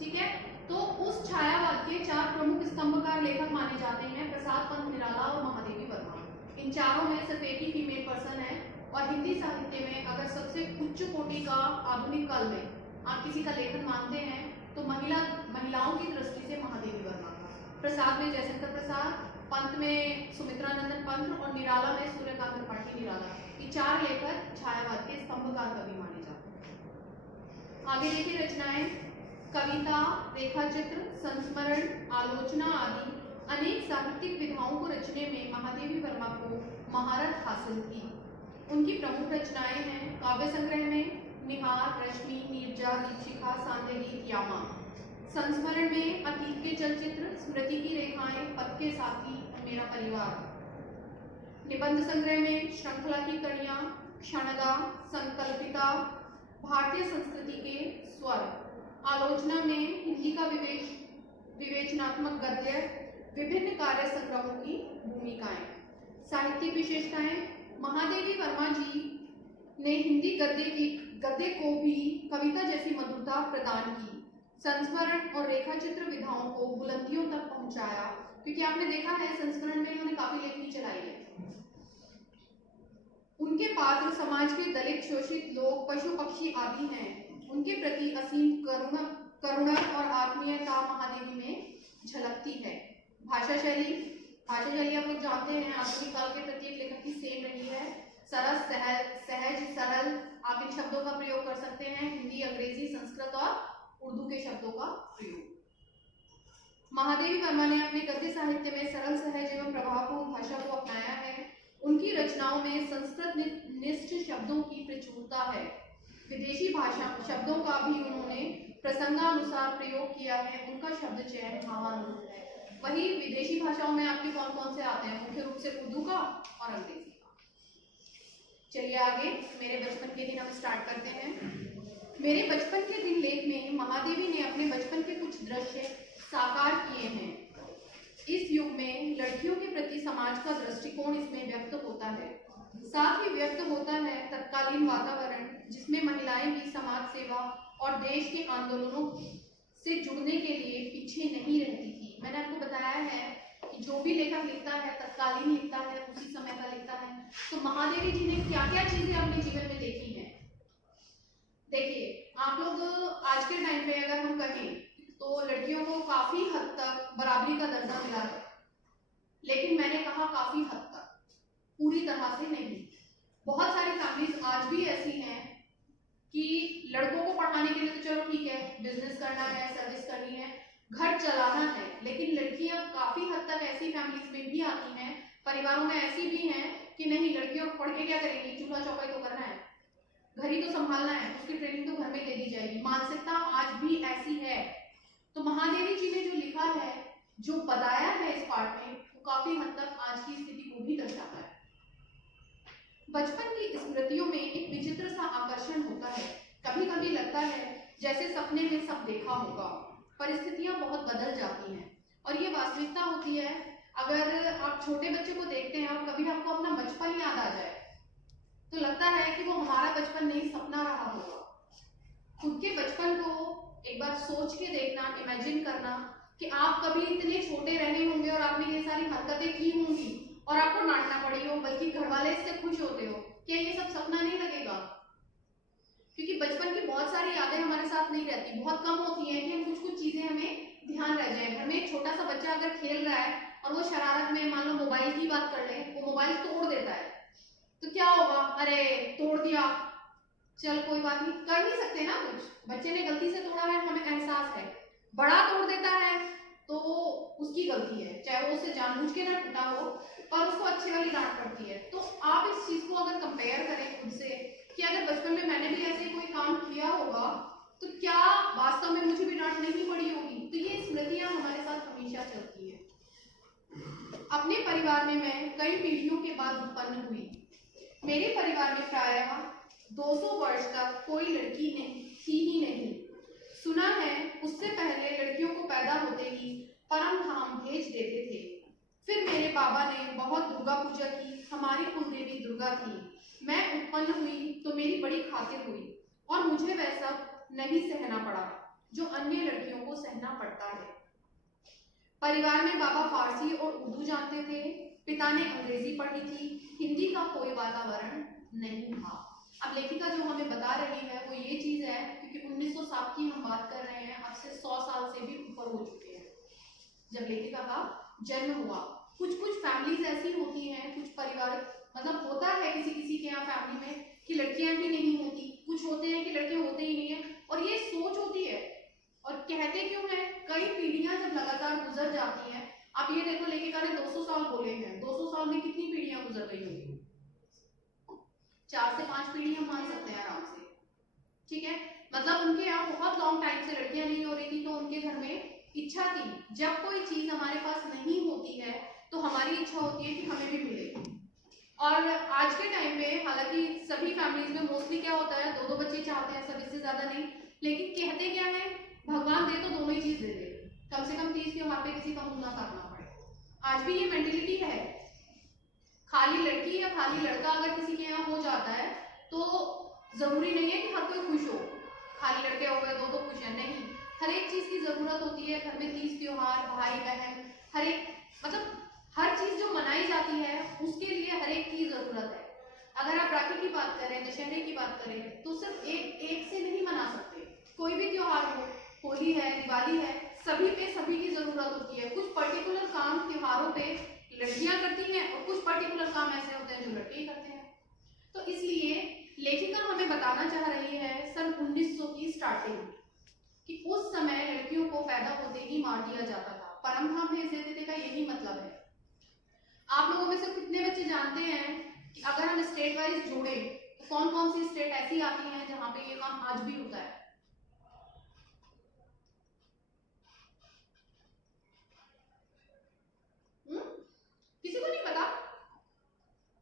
ठीक है। तो उस छायावाद के 4 प्रमुख स्तंभकार लेखक माने जाते हैं प्रसाद पंत निराला और महादेवी वर्मा। इन चारों में सिर्फ एक ही फीमेल पर्सन है और हिंदी साहित्य में अगर सबसे उच्च कोटि का आधुनिक काल में आप किसी का लेखन मानते हैं तो महिलाओं की दृष्टि से महादेवी वर्मा का, प्रसाद में जयशंकर प्रसाद, पंत में सुमित्रा नंदन पंत और निराला में सूर्यकांत त्रिपाठी निराला, ये 4 लेखक छायावाद के स्तंभकार कवि माने जाते हैं। आगे देखिए रचनाएं। कविता, रेखाचित्र, संस्मरण, आलोचना आदि अनेक साहित्यिक विधाओं को रचने में महादेवी वर्मा को महारत हासिल थी। उनकी प्रमुख रचनाएं हैं काव्य संग्रह में निहार, रश्मि, नीरजा, दीपशिखा, सांदेही, यामा। संस्मरण में अतीत के चलचित्र, स्मृति की रेखाएं, पथ के साथी, मेरा परिवार। निबंध संग्रह में श्रृंखला की कड़ियां, क्षणदा, संकल्पिता, भारतीय संस्कृति के स्वर। आलोचना में हिंदी का विवेचनात्मक गद्य, विभिन्न कार्य संग्रहों की भूमिकाएं। साहित्यिक विशेषताएं। महादेवी वर्मा जी ने हिंदी गद्य को भी कविता जैसी मधुरता प्रदान की। संस्मरण और रेखाचित्र विधाओं को बुलंदियों तक पहुंचाया, क्योंकि आपने देखा है संस्मरण में उन्होंने काफी लेखनी चलाई है। उनके पात्र समाज के दलित, शोषित लोग, पशु पक्षी आदि हैं। उनके प्रति असीम करुणा और आत्मीयता महादेवी में झलकती है। भाषा शैली आप लोग जानते हैं आधुनिक काल के प्रत्येक लेखक की सेम रही है। सरस, सहज, सरल, आप इन शब्दों का प्रयोग कर सकते हैं। हिंदी, अंग्रेजी, संस्कृत और उर्दू के शब्दों का प्रयोग। महादेवी वर्मा ने अपने गद्य साहित्य में सरल, सहज एवं प्रभावपूर्ण भाषा को अपनाया है। उनकी रचनाओं में संस्कृत निष्ठ शब्दों की प्रचुरता है। विदेशी भाषा शब्दों का भी उन्होंने प्रसंगानुसार प्रयोग किया है। उनका शब्द चयन भावानुरूप है। वही विदेशी भाषाओं में आपके कौन कौन से आते हैं? मुख्य रूप से उर्दू का और अंग्रेजी का। चलिए आगे मेरे बचपन के दिन हम स्टार्ट करते हैं। मेरे बचपन के दिन लेख में महादेवी ने अपने बचपन के कुछ दृश्य साकार किए हैं। इस युग में लड़कियों के प्रति समाज का दृष्टिकोण इसमें व्यक्त होता है। साथ ही व्यक्त होता है तत्कालीन वातावरण, जिसमें महिलाएं भी समाज सेवा और देश के आंदोलनों से जुड़ने के लिए पीछे नहीं रहती थी। मैंने आपको बताया है कि जो भी लेखक लिखता है तत्कालीन लिखता है, उसी समय का लिखता है। तो महादेवी जी ने क्या क्या चीजें अपने जीवन में देखी हैं। देखिए, आप लोग आज के टाइम पे अगर हम कहें तो लड़कियों को काफी हद तक बराबरी का दर्जा मिला है, लेकिन मैंने कहा काफी हद तक, पूरी तरह से नहीं। बहुत सारी फैमिलीज आज भी ऐसी हैं कि लड़कों को पढ़ाने के लिए तो चलो ठीक है, बिजनेस करना है, सर्विस करनी है, घर चलाना है, लेकिन लड़कियां काफी हद तक ऐसी फैमिलीज में भी आती हैं, परिवारों में ऐसी भी हैं कि नहीं, लड़कियों को पढ़ के क्या करेंगी, चूल्हा चौपाई तो करना है, घर ही तो संभालना है, उसकी ट्रेनिंग तो घर में दे दी जाएगी। मानसिकता आज भी ऐसी है। तो महादेवी जी ने जो लिखा है, जो बताया है इस पार्ट में, वो काफी हद तक आज की स्थिति को भी दर्शाता है। बचपन की स्मृतियों में एक विचित्र सा आकर्षण होता है। कभी कभी लगता है जैसे सपने में सब देखा होगा। परिस्थितियां बहुत बदल जाती हैं और ये वास्तविकता होती है। अगर आप छोटे बच्चे को देखते हैं और कभी आपको अपना बचपन याद आ जाए तो लगता है कि वो हमारा बचपन नहीं, सपना रहा होगा। खुद के बचपन को एक बार सोच के देखना, इमेजिन करना कि आप कभी इतने छोटे रहे होंगे और आपने ये सारी हरकतें की होंगी और आपको डांटना पड़ी हो, बल्कि घर वाले इससे खुश होते हो। क्या ये सब सपना नहीं लगेगा? क्योंकि बचपन की बहुत सारी यादें हमारे साथ नहीं रहती, बहुत कम होती हैं कि हम कुछ चीजें हमें ध्यान रह जाए। घर में एक छोटा सा बच्चा अगर खेल रहा है और वो शरारत में मान लो मोबाइल की बात कर ले, वो मोबाइल तोड़ देता है, तो क्या होगा? अरे तोड़ दिया, चल कोई बात नहीं, कर नहीं सकते ना कुछ, बच्चे ने गलती से तोड़ा है, हमें एहसास है। बड़ा तोड़ देता है तो उसकी गलती है, चाहे वो उसे जानबूझ के ना टूटा हो, और उसको अच्छी वाली डांट पड़ती है। तो आप इस चीज को अगर कंपेयर करें खुद से कि अगर बचपन में मैंने भी ऐसे कोई काम किया होगा तो क्या वास्तव में मुझे भी डांट नहीं पड़ी होगी? तो ये स्मृतियां हमारे साथ हमेशा चलती है। अपने परिवार में मैं कई पीढ़ियों के बाद उत्पन्न हुई। मेरे परिवार में प्रायः 200 वर्ष तक कोई लड़की थी ही नहीं। सुना है उससे पहले लड़कियों को पैदा होते ही परम धाम भेज देते थे। फिर मेरे बाबा ने बहुत दुर्गा पूजा की, हमारी कुलदेवी दुर्गा थी। मैं उत्पन्न हुई तो मेरी बड़ी खातिर हुई और मुझे वह सब नहीं सहना पड़ा। जो अन्य लड़कियों को सहना पड़ता है। परिवार में बाबा फारसी और उर्दू जानते थे, पिता ने अंग्रेजी पढ़ी थी, हिंदी का कोई वातावरण नहीं था। अब लेखिका जो हमें बता रही है वो ये चीज है, क्योंकि 1907 की हम बात कर रहे हैं, अब से 100 साल से भी ऊपर हो चुके हैं जब लेखिका का जन्म हुआ। कुछ कुछ फैमिलीज ऐसी होती हैं, कुछ परिवार मतलब होता है किसी किसी के यहाँ फैमिली में कि लड़कियां भी नहीं होती, कुछ होते हैं कि लड़के होते ही नहीं है, और ये सोच होती है। और कहते क्यों है, कई पीढ़ियां जब लगातार गुजर जाती हैं, आप ये देखो लेखिका ने 200 साल बोले हैं, 200 साल में कितनी पीढ़ियां गुजर गई होंगी, 4 से 5 पीढ़ियां मान सकते हैं आराम से, ठीक है। मतलब उनके यहाँ बहुत लॉन्ग टाइम से लड़कियां नहीं हो रही थी, तो उनके घर में इच्छा थी, जब कोई चीज हमारे पास नहीं होती है तो हमारी इच्छा होती है कि हमें भी मिले। और आज के टाइम पे हालांकि सभी फैमिलीज में मोस्टली क्या होता है, 2-2 बच्चे चाहते हैं, सब इससे ज्यादा नहीं, लेकिन कहते क्या है, भगवान दे तो दोनों ही चीज दे दे, कम से कम 30 त्योहार पे किसी का मुंह ना करना पड़े। आज भी ये मेंटेलिटी है, खाली लड़की या खाली लड़का अगर किसी के यहाँ हो जाता है तो जरूरी नहीं है कि हर कोई खुश हो, खाली लड़के हो गए तो खुश है, नहीं, हर एक चीज की जरूरत होती है। घर में 30 त्योहार, भाई बहन, हर एक मतलब हर चीज जो मनाई जाती है उसके लिए हर एक की जरूरत है। अगर आप राखी की बात करें, दशहरे की बात करें, तो सिर्फ एक से नहीं मना सकते, कोई भी त्योहार हो, होली है, दिवाली है, सभी पे सभी की जरूरत होती है। कुछ पर्टिकुलर काम त्योहारों पे लड़कियां करती हैं और कुछ पर्टिकुलर काम ऐसे होते हैं जो लड़के करते हैं। तो इसलिए लेखिका हमें बताना चाह रही है सन 1900 की स्टार्टिंग कि उस समय लड़कियों को पैदा होते ही मार दिया जाता था। परमधाम भेज देते थे का यही मतलब है। आप लोगों में से कितने बच्चे जानते हैं कि अगर हम स्टेट वाइज जोड़े तो कौन कौन सी स्टेट ऐसी आती हैं जहां पे ये काम आज भी होता है? किसी को नहीं पता?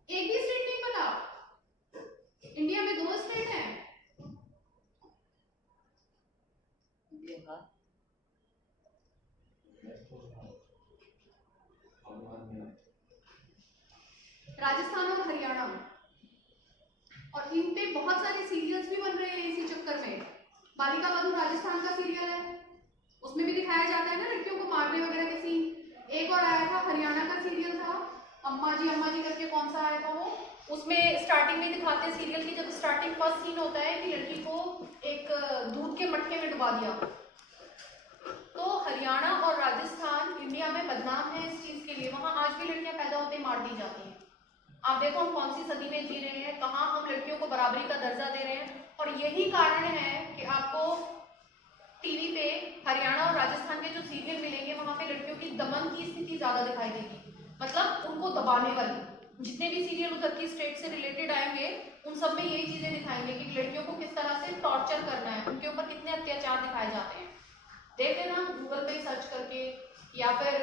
एक भी स्टेट नहीं पता? इंडिया में 2 स्टेट हैं, राजस्थान और हरियाणा, और इन पे बहुत सारे सीरियल्स भी बन रहे हैं इसी चक्कर में। बालिका वधू राजस्थान का सीरियल है, उसमें भी दिखाया जाता है ना लड़कियों को मारने वगैरह के सीन। एक और आया था हरियाणा का सीरियल था, अम्मा जी करके, कौन सा आया था वो, उसमें स्टार्टिंग में दिखाते हैं सीरियल की, जब स्टार्टिंग फर्स्ट सीन होता है कि लड़की को एक दूध के मटके में डुबा दिया। तो हरियाणा और राजस्थान इंडिया में बदनाम है इस चीज के लिए, वहां आज भी लड़कियां पैदा होते ही मार दी जाती हैं। आप देखो हम कौन सी सदी में जी रहे हैं, कहाँ हम लड़कियों को बराबरी का दर्जा दे रहे हैं। और यही कारण है कि आपको टीवी पे हरियाणा और राजस्थान के जो सीरियल मिलेंगे वहां पे लड़कियों की दमन की स्थिति ज्यादा दिखाई देगी, मतलब उनको दबाने वाली। जितने भी सीरियल उधर की स्टेट से रिलेटेड आएंगे उन सब में यही चीजें दिखाएंगे कि लड़कियों को किस तरह से टॉर्चर करना है, उनके ऊपर कितने अत्याचार दिखाए जाते हैं। देख लेना गूगल पे सर्च करके, या फिर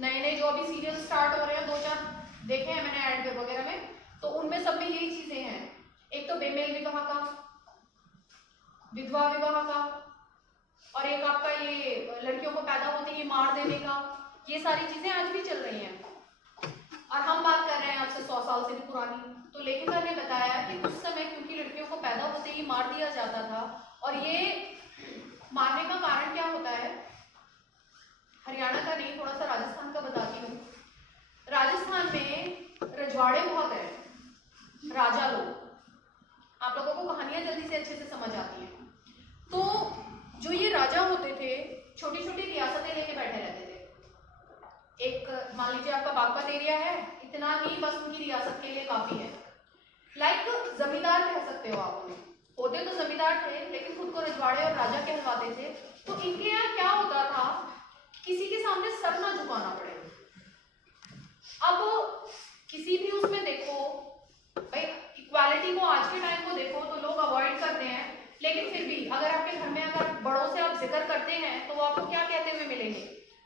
नए नए जो अभी सीरियल स्टार्ट हो रहे हैं, 2-4 देखे हैं मैंने ऐड वगैरह में, तो उनमें सब में यही चीजें हैं। एक तो बेमेल विवाह का, विधवा विवाह का, और एक आपका ये लड़कियों को पैदा होते ही मार देने का, ये सारी चीजें आज भी चल रही हैं। और हम बात कर रहे हैं आज से 100 साल से भी पुरानी। तो लेखिका ने बताया कि उस समय क्योंकि लड़कियों को पैदा होते ही मार दिया जाता था, और ये मारने का कारण क्या होता है, हरियाणा का नहीं, थोड़ा सा राजस्थान का बताती हूँ। राजस्थान में रजवाड़े बहुत है, राजा लोग, आप लोगों को कहानियां जल्दी से अच्छे से समझ आती हैं। तो जो ये राजा होते थे छोटी छोटी रियासतें लेके बैठे रहते थे। एक मान लीजिए आपका बागपत एरिया है, इतना ही बस उनकी रियासत के लिए काफी है। लाइक जमींदार कह सकते हो आप उन्हें, होते तो जमींदार थे लेकिन खुद को रजवाड़े और राजा कहलवाते थे। तो इनके यहाँ क्या होता था, किसी के सामने सर ना झुकाना पड़े। अब किसी भी उसमें देखो भाई, इक्वालिटी को आज के टाइम को देखो तो लोग अवॉइड करते हैं, लेकिन फिर भी अगर आपके घर में अगर बड़ों से आप जिक्र करते हैं तो वो आपको क्या कहते हुए मिलेंगे,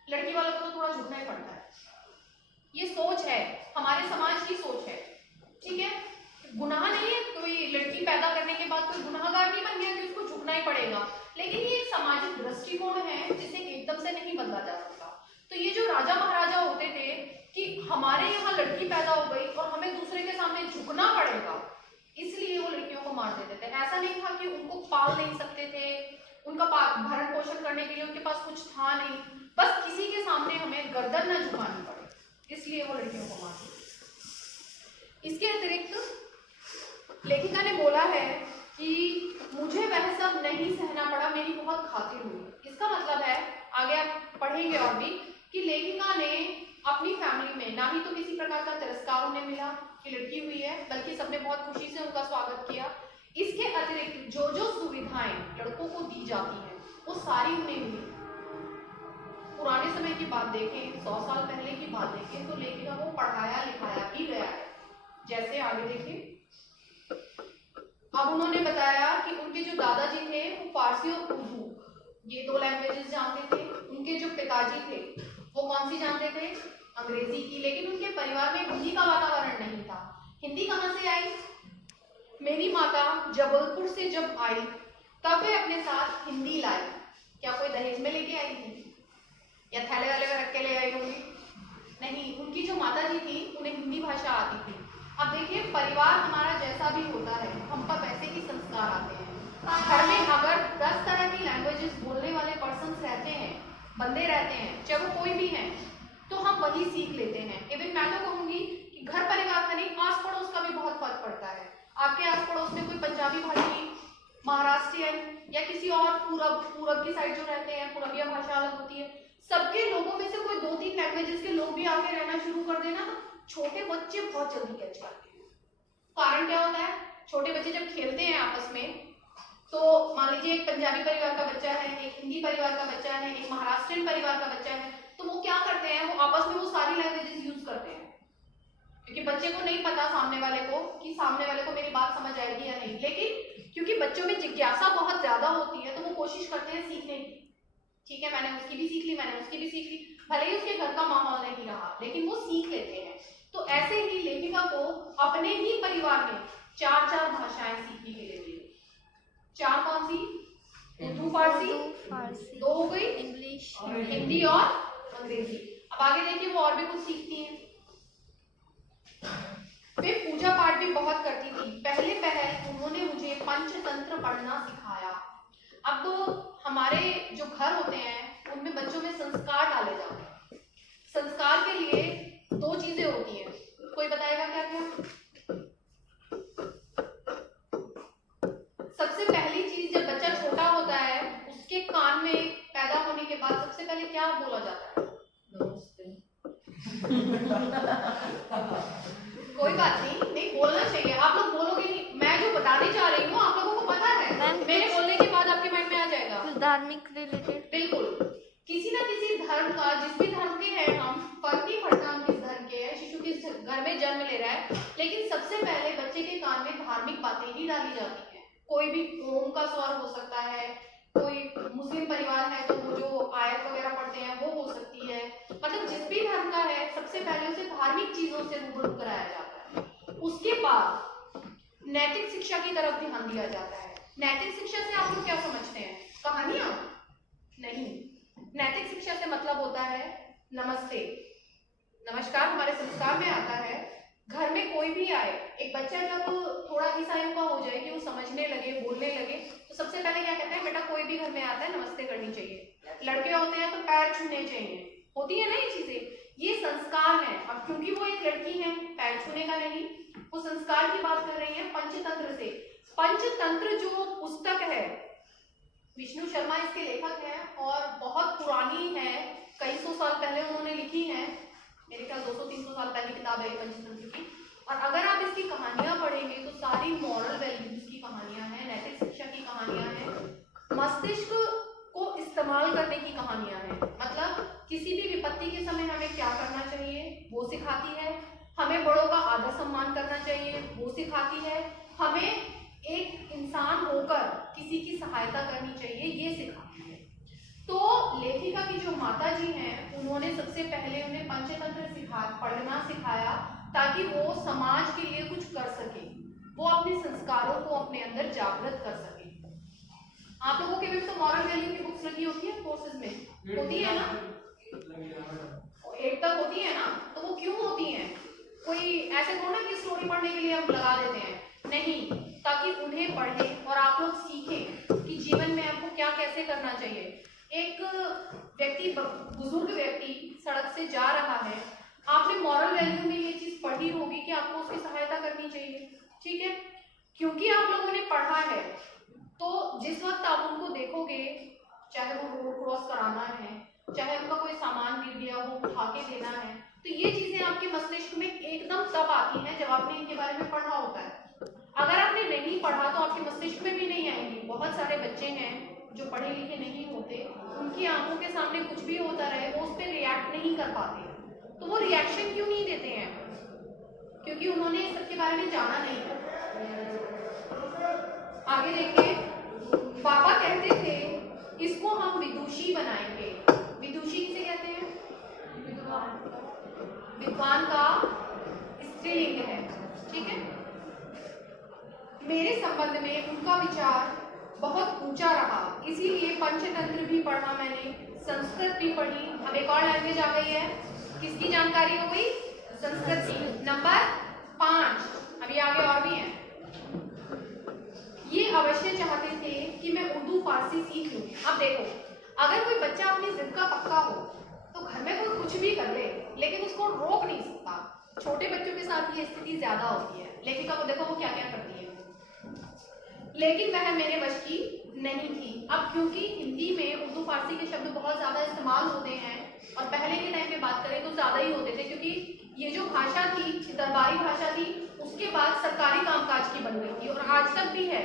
लड़की वालों को तो थोड़ा झुकना ही पड़ता है। ये सोच है, हमारे समाज की सोच है, ठीक है। गुनाह नहीं है, कोई लड़की पैदा करने के बाद कोई गुनाहगार नहीं बन गया कि उसको झुकना ही पड़ेगा, लेकिन ये एक सामाजिक दृष्टिकोण है जिसे एकदम से नहीं बदला जा सकता। तो ये जो राजा महाराजा होते थे कि हमारे यहाँ लड़की पैदा हो गई और हमें दूसरे के सामने झुकना पड़ेगा, इसलिए वो लड़कियों को मार देते थे। ऐसा नहीं था कि उनको पाल नहीं सकते थे, उनका भरण पोषण कर पास कुछ था नहीं, बस किसी के सामने हमें गर्दन न झुकानी पड़े, इसलिए वो लड़कियों को मारती। इसके अतिरिक्त लेखिका ने बोला है कि मुझे वह सब नहीं सहना पड़ा, मेरी बहुत खातिर हुई। इसका मतलब है, आगे आप पढ़ेंगे और भी, कि लेखिका ने अपनी फैमिली में ना ही तो किसी प्रकार का तिरस्कार उन्हें मिला कि लड़की हुई है, बल्कि सबने बहुत खुशी से उनका स्वागत किया। इसके अतिरिक्त जो जो सुविधाएं लड़कों को दी जाती हैं वो सारी उन्हें मिली। पुराने समय की बात देखें, 100 साल पहले की बात देखें, तो लेखिका को पढ़ाया लिखाया भी गया है। जैसे आगे देखें, अब उन्होंने बताया कि उनके जो दादाजी थे वो फारसी और उर्दू ये 2 लैंग्वेजेस जानते थे। उनके जो पिताजी थे वो कौन सी जानते थे? अंग्रेजी की। लेकिन उनके परिवार में हिंदी का वातावरण नहीं था। हिंदी कहाँ से आई? मेरी माता जबलपुर से जब आई तब वे अपने साथ हिंदी लाई। क्या कोई दहेज में लेके आई थी या थैले वाले में रख के ले आई होंगी? नहीं, उनकी जो माता जी थी उन्हें हिंदी भाषा आती थी। अब देखिए, परिवार हमारा जैसा भी होता है, हम पर वैसे ही संस्कार आते हैं। घर में अगर 10 तरह की लैंग्वेजेस बोलने वाले पर्सन्स रहते हैं, बंदे रहते हैं, चाहे वो कोई भी हैं, तो हम वही सीख लेते हैं। इवन मैं तो कहूँगी कि घर परिवार का नहीं, आस पड़ोस का भी बहुत फर्क पड़ता है। आपके आस पड़ोस में कोई पंजाबी भाषी, महाराष्ट्रियन या किसी और पूरब की साइड जो रहते हैं, पूरबिया भाषा अलग होती है, सबके लोगों में से कोई 2-3 लैंग्वेजेस के लोग भी आके रहना शुरू कर देना, छोटे बच्चे बहुत जल्दी कैच करते हैं। कारण क्या होता है? छोटे बच्चे जब खेलते हैं आपस में, तो मान लीजिए एक पंजाबी परिवार का बच्चा है, एक हिंदी परिवार का बच्चा है, एक महाराष्ट्रियन परिवार का बच्चा है, तो वो क्या करते हैं? वो आपस में वो सारी लैंग्वेजेस यूज करते हैं, क्योंकि बच्चे को नहीं पता सामने वाले को कि सामने वाले को मेरी बात समझ आएगी या नहीं। लेकिन क्योंकि बच्चों में जिज्ञासा बहुत ज्यादा होती है, तो वो कोशिश करते हैं सीखने की। ठीक है, मैंने उसकी भी सीख ली, मैंने उसकी भी सीख ली, भले ही उसके घर का माहौल नहीं रहा, लेकिन वो सीख लेते हैं। तो ऐसे ही लेखिका को अपने ही परिवार में 4 भाषाएं सीखने के लिए मिली। 4 कौन सी? उर्दू, फारसी, 2 हो गई, इंग्लिश, हिंदी और अंग्रेजी। अब आगे देखिए, वो और भी कुछ सीखती हैं। वे पूजा पाठ भी बहुत करती थी। पहले उन्होंने मुझे पंचतंत्र पढ़ना सिखाया। अब तो हमारे जो घर होते हैं उनमें बच्चों में संस्कार डाले जाते हैं। संस्कार के लिए 2 चीजें होती हैं, कोई बताएगा क्या क्या? सबसे पहली चीज, जब बच्चा छोटा होता है उसके कान में पैदा होने के बाद सबसे पहले क्या बोला जाता है? नमस्ते। कोई बात नहीं बोलना चाहिए। आप लोग बोलोगे नहीं, मैं जो बताने जा रही हूँ आप लोगों को पता है, मेरे बोलने के बाद आपके माइंड में आ जाएगा। धार्मिक रिलेटेड, बिल्कुल, किसी ना किसी धर्म का, जिस भी धर्म के हैं हम, फर्क नहीं पड़ता हम किस धर्म के हैं, शिशु किस घर में जन्म ले रहा है, लेकिन सबसे पहले बच्चे के कान में धार्मिक बातें ही डाली जाती हैं। कोई भी ओम का स्वर हो सकता है, कोई मुस्लिम परिवार है तो वो जो आयत वगैरह पढ़ते हैं वो हो सकती है, मतलब जिस भी धर्म का है सबसे पहले उसे धार्मिक चीजों से रूबरू कराया जाता है। उसके बाद नैतिक शिक्षा की तरफ ध्यान दिया जाता है। नैतिक शिक्षा से आप लोग क्या समझते हैं? कहानियां? नहीं, नैतिक शिक्षा से मतलब होता है नमस्ते, नमस्कार हमारे संस्कार में आता है। घर में कोई भी आए, एक बच्चा जब थोड़ा इस आयु का हो जाए कि वो समझने लगे, बोलने लगे, तो सबसे पहले क्या कहते हैं? बेटा कोई भी घर में आता है नमस्ते करनी चाहिए। लड़के होते हैं तो पैर छूने चाहिए, होती है ना ये चीजें, ये संस्कार है। अब क्योंकि वो एक लड़की है, पैर छूने का नहीं, वो संस्कार की बात कर रही है पंचतंत्र से। पंचतंत्र जो पुस्तक है, विष्णु शर्मा इसके लेखक हैं और बहुत पुरानी है, कई 100 साल पहले उन्होंने लिखी है, मेरे ख्याल 200-300 साल पहले किताब है पंचतंत्र की। और अगर आप इसकी कहानियां पढ़ेंगे तो सारी मॉरल वैल्यूज की कहानियां हैं, नैतिक शिक्षा की कहानियां हैं, मस्तिष्क को इस्तेमाल करने की कहानियां हैं। मतलब किसी भी विपत्ति के समय हमें क्या करना चाहिए वो सिखाती है, हमें बड़ों का आदर सम्मान करना चाहिए वो सिखाती है, हमें एक इंसान होकर किसी की सहायता करनी चाहिए ये सिखाती है। तो लेखिका की जो माता जी हैं उन्होंने सबसे पहले उन्हें पंचतंत्र पढ़ना सिखाया ताकि वो समाज के लिए कुछ कर सके, वो अपने संस्कारों को अपने अंदर जागृत कर सके। आप लोगों के भी तो मॉरल वैल्यू की बुक्स लगी होती है कोर्सेज में, होती है ना? 8 तक होती है ना? तो वो क्यों होती हैं? कोई ऐसे थोड़ा ना कि स्टोरी पढ़ने के लिए हम लगा देते हैं, नहीं, ताकि उन्हें पढ़ें और आप लोग सीखें कि जीवन में आपको क्या कैसे करना चाहिए। एक बुजुर्ग व्यक्ति सड़क से जा रहा है, आपने मॉरल वैल्यू में ये चीज पढ़ी होगी कि आपको उसकी सहायता करनी चाहिए, ठीक है। क्योंकि आप लोगों ने पढ़ा है तो जिस वक्त आप उनको देखोगे, चाहे वो रोड क्रॉस कराना है, चाहे उनका कोई सामान गिर गया हो उठा के देना है, तो ये चीजें आपके मस्तिष्क में एकदम तब आती हैं जब आपने इनके बारे में पढ़ा होता है। अगर आपने नहीं पढ़ा तो आपके मस्तिष्क में भी नहीं आएंगी। बहुत सारे बच्चे हैं जो पढ़े लिखे नहीं होते, उनकी आंखों के सामने कुछ भी होता रहे वो उस पर रिएक्ट नहीं कर पाते। तो वो रिएक्शन क्यों नहीं देते हैं? क्योंकि उन्होंने इस सब के बारे में जाना नहीं है। आगे देखिए, पापा कहते थे इसको हम विदुषी बनाएंगे। विदुषी किसे कहते हैं? विद्वान का स्त्रीलिंग है, ठीक है। मेरे संबंध में उनका विचार बहुत ऊंचा रहा, इसीलिए पंचतंत्र भी पढ़ा मैंने, संस्कृत भी पढ़ी। अब एक और लैंग्वेज आ गई है, किसकी जानकारी हो गई? संस्कृत की। नंबर 5, अभी आगे और भी हैं। ये अवश्य चाहते थे कि मैं उर्दू फारसी सीख लूं। अब देखो, अगर कोई बच्चा अपनी जिद का पक्का हो तो घर में कोई कुछ भी कर ले, लेकिन उसको रोक नहीं सकता। छोटे बच्चों के साथ ये स्थिति ज्यादा होती है। लेखिका को देखो वो क्या क्या करती है, लेकिन वह मेरे वश की नहीं थी। अब क्योंकि हिंदी में उर्दू फारसी के शब्द बहुत ज्यादा इस्तेमाल होते हैं, और पहले के टाइम पे बात करें तो ज्यादा ही होते थे, क्योंकि ये जो भाषा थी दरबारी भाषा थी, उसके बाद सरकारी कामकाज की बन गई थी और आज तक भी है,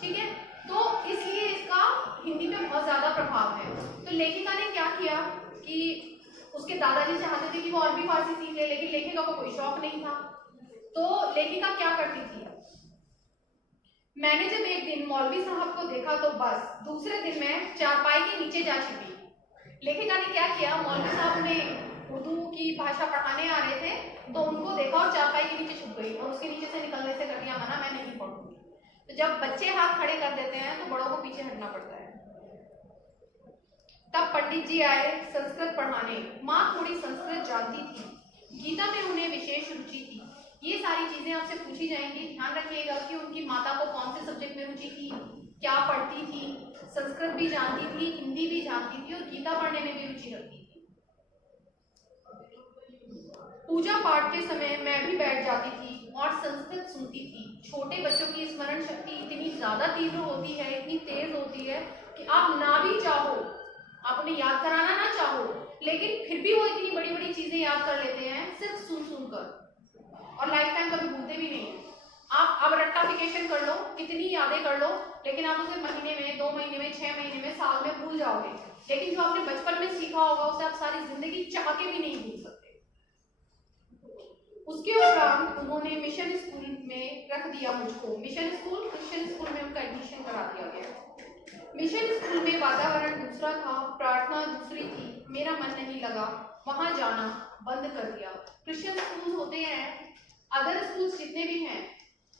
ठीक है। तो इसलिए इसका हिंदी में बहुत ज्यादा प्रभाव है। तो लेखिका ने क्या किया कि उसके दादाजी चाहते थे कि वो और भी फारसी सीख ले, लेकिन लेखिका को कोई शौक नहीं था। तो लेखिका क्या करती थी, मैंने जब एक दिन मौलवी साहब को देखा तो बस दूसरे दिन मैं चारपाई के नीचे जा छिपी। लेखिका ने क्या किया, मौलवी साहब ने उर्दू की भाषा पढ़ाने आ रहे थे तो उनको देखा और चारपाई के नीचे छुप गई और उसके नीचे से निकलने से कर दिया मना, मैं नहीं पढ़ूंगी। तो जब बच्चे हाथ खड़े कर देते हैं तो बड़ों को पीछे हटना पड़ता है। तब पंडित जी आए संस्कृत पढ़ाने। माँ थोड़ी संस्कृत जानती थी, गीता में उन्हें विशेष रुचि थी। ये सारी चीजें आपसे पूछी जाएंगी, ध्यान रखिएगा कि उनकी माता को कौन से सब्जेक्ट में रुचि थी, क्या पढ़ती थी, संस्कृत भी जानती थी, हिंदी भी जानती थी और गीता पढ़ने में भी रुचि रखती थी। पूजा पाठ के समय मैं भी बैठ जाती थी और संस्कृत सुनती थी। छोटे बच्चों की स्मरण शक्ति इतनी ज्यादा तीव्र होती है, इतनी तेज होती है कि आप ना भी चाहो, आप उन्हें याद कराना ना चाहो, लेकिन फिर भी वो इतनी बड़ी बड़ी चीजें याद कर लेते हैं सिर्फ सुन सुनकर, और लाइफ टाइम कभी भूलते भी नहीं। आप अब रट्टाफिकेशन कर लो, कितनी यादें कर लो, लेकिन आप उसे महीने में, 2 महीने में, 6 महीने में, साल में भूल जाओगे। लेकिन जो आपने बचपन में सीखा होगा उसे आप सारी जिंदगी चाह के भी नहीं भूल सकते। उसके उपरांत उन्होंने मिशन स्कूल में रख दिया मुझको। मिशन स्कूल, क्रिश्चियन स्कूल में उनका एडमिशन करा दिया गया। मिशन स्कूल में वातावरण दूसरा था, प्रार्थना दूसरी थी, मेरा मन नहीं लगा, वहां जाना बंद कर दिया। क्रिश्चियन स्कूल होते हैं, अदर स्कूल्स जितने भी हैं